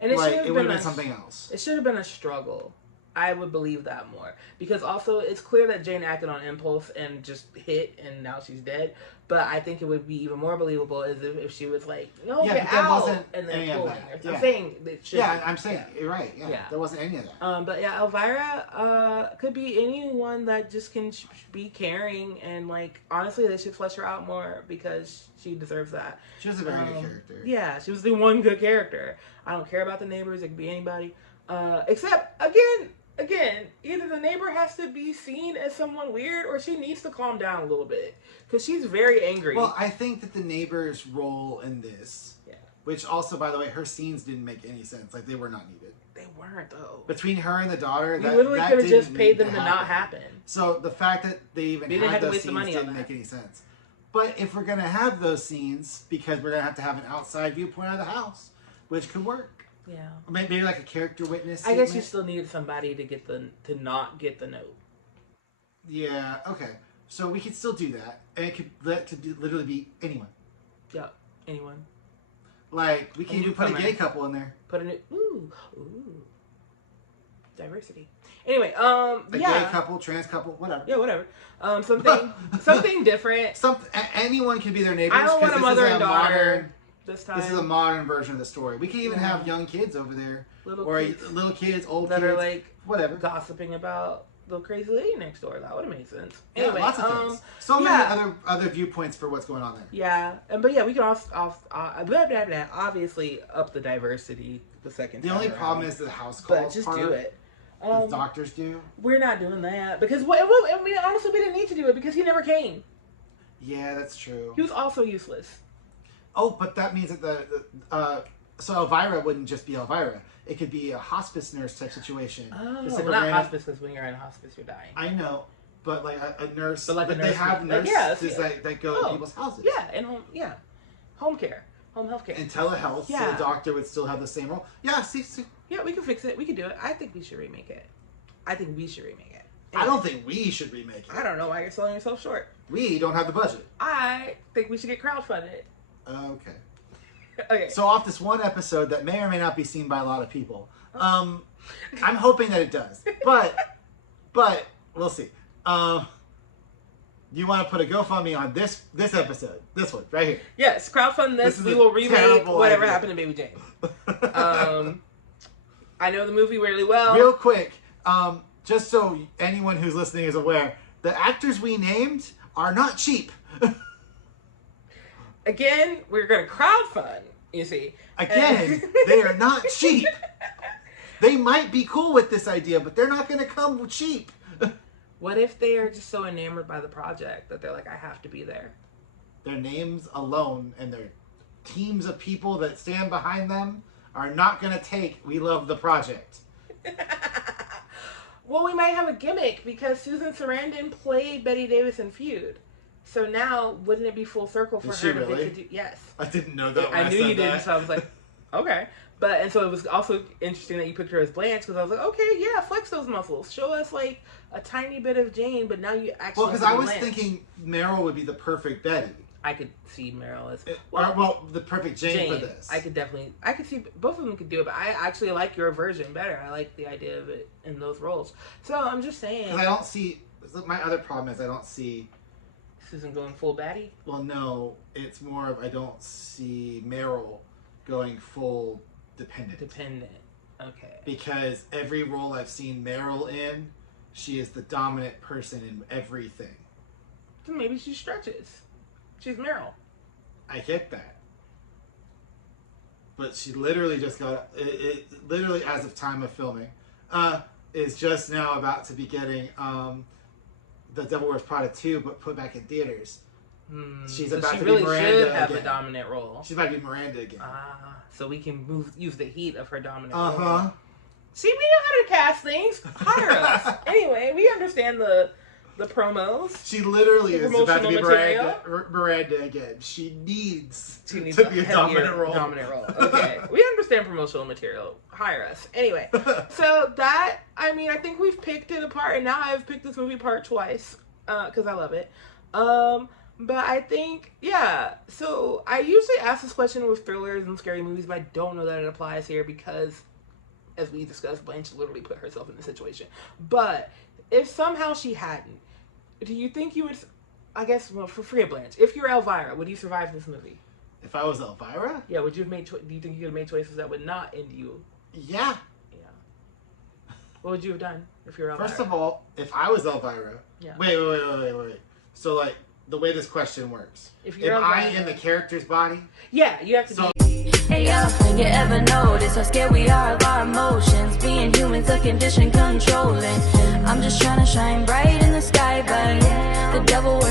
And it would have been something else. It should have been a struggle. I would believe that more. Because also, it's clear that Jane acted on impulse and just hit, and now she's dead. But I think it would be even more believable as if she was like, no, get out, and then pulled her. I'm saying that should I'm saying, you're right. Yeah, there wasn't any of that. But yeah, Elvira could be anyone that just can be caring, and like, honestly, they should flesh her out more because she deserves that. She was a very good character. Yeah, she was the one good character. I don't care about the neighbors. It could be anybody. Except, again, either the neighbor has to be seen as someone weird or she needs to calm down a little bit. Because she's very angry. Well, I think that the neighbor's role in this, which also, by the way, her scenes didn't make any sense. Like, they were not needed. They weren't, though. Between her and the daughter, we literally could have just paid them to not happen. So the fact that they even had those scenes didn't make any sense. But if we're going to have those scenes, because we're going to have an outside viewpoint of the house, which could work. Yeah. Maybe like a character witness statement. I guess you still needed somebody to not get the note. Yeah, okay. So we could still do that. And it could literally be anyone. Yeah, anyone. Like, we can even put a gay couple in there. Put a new... Ooh. Diversity. Anyway, a gay couple, trans couple, whatever. Yeah, whatever. Something different. Anyone can be their neighbors. I don't want a mother and daughter. This is a modern version of the story. We can even have young kids over there. Little kids, old kids. That are like, whatever. Gossiping about the crazy lady next door. That would have made sense. Anyway, lots of things. So many other viewpoints for what's going on there. Yeah. But yeah, we can obviously up the diversity the second time. The only problem is the house calls. But just do it. The doctors do. We're not doing that. Because, honestly, we didn't need to do it because he never came. Yeah, that's true. He was also useless. Oh, but that means that so Elvira wouldn't just be Elvira. It could be a hospice nurse type situation. Oh, not hospice, because when you're in hospice, you're dying. I know, but like a nurse. But like a nurse, they have nurses that go to people's houses. Yeah, and home care, home health care, and telehealth. Yeah. So the doctor would still have the same role. Yeah, see. Yeah, we can fix it. We can do it. I think we should remake it. Anyway. I don't think we should remake it. I don't know why you're selling yourself short. We don't have the budget. I think we should get crowdfunded. Okay. So off this one episode that may or may not be seen by a lot of people, I'm hoping that it does. But we'll see. You want to put a GoFundMe on this episode? This one right here. Yes, crowdfund this. We will remake whatever happened to Baby Jane. I know the movie really well. Real quick, just so anyone who's listening is aware, the actors we named are not cheap. Again, we're going to crowdfund, you see. Again, they are not cheap. They might be cool with this idea, but they're not going to come cheap. What if they are just so enamored by the project that they're like, I have to be there? Their names alone and their teams of people that stand behind them are not going to take We Love the Project. Well, we might have a gimmick because Susan Sarandon played Betty Davis in Feud. So now, wouldn't it be full circle for her to be to yes. I didn't know that. I knew you didn't, so I was like, okay. And so it was also interesting that you picked her as Blanche because I was like, okay, yeah, flex those muscles. Show us like a tiny bit of Jane, but now you actually. Well, because I was thinking Meryl would be the perfect Betty. I could see Meryl as the perfect Jane for this. I could see both of them could do it, but I actually like your version better. I like the idea of it in those roles. So I'm just saying. Because I don't see. My other problem is I don't see. Susan going full baddie? Well, no. It's more of I don't see Meryl going full dependent. Okay. Because every role I've seen Meryl in, she is the dominant person in everything. So maybe she stretches. She's Meryl. I get that. But she literally just got... literally, as of time of filming, is just now about to be getting... The Devil Wears Prada 2, but put back in theaters. She's about to be Miranda again. She really should have a dominant role. She's about to be Miranda again. So we can use the heat of her dominant role. See, we know how to cast things. Hire us. Anyway, we understand the promos. She literally is about to be material. Miranda again. She needs to be a dominant role. Okay. We understand promotional material. Hire us. Anyway, so that, I mean, I think we've picked it apart, and now I've picked this movie apart twice, because I love it. But I think, yeah, so I usually ask this question with thrillers and scary movies, but I don't know that it applies here because, as we discussed, Blanche literally put herself in the situation. But if somehow she hadn't, do you think you would, I guess, well, forget Blanche, if you're Elvira, would you survive this movie? If I was Elvira? Yeah, would you have made, do you think you could have made choices that would not end you? Yeah. What would you have done if you're Elvira? First of all, if I was Elvira, wait. So, like, the way this question works. If I in the character's body? Yeah, you have to be. Hey yo, you ever notice how scared we are of our emotions? Being humans, a condition controlling. I'm just trying to shine bright in the sky, but the devil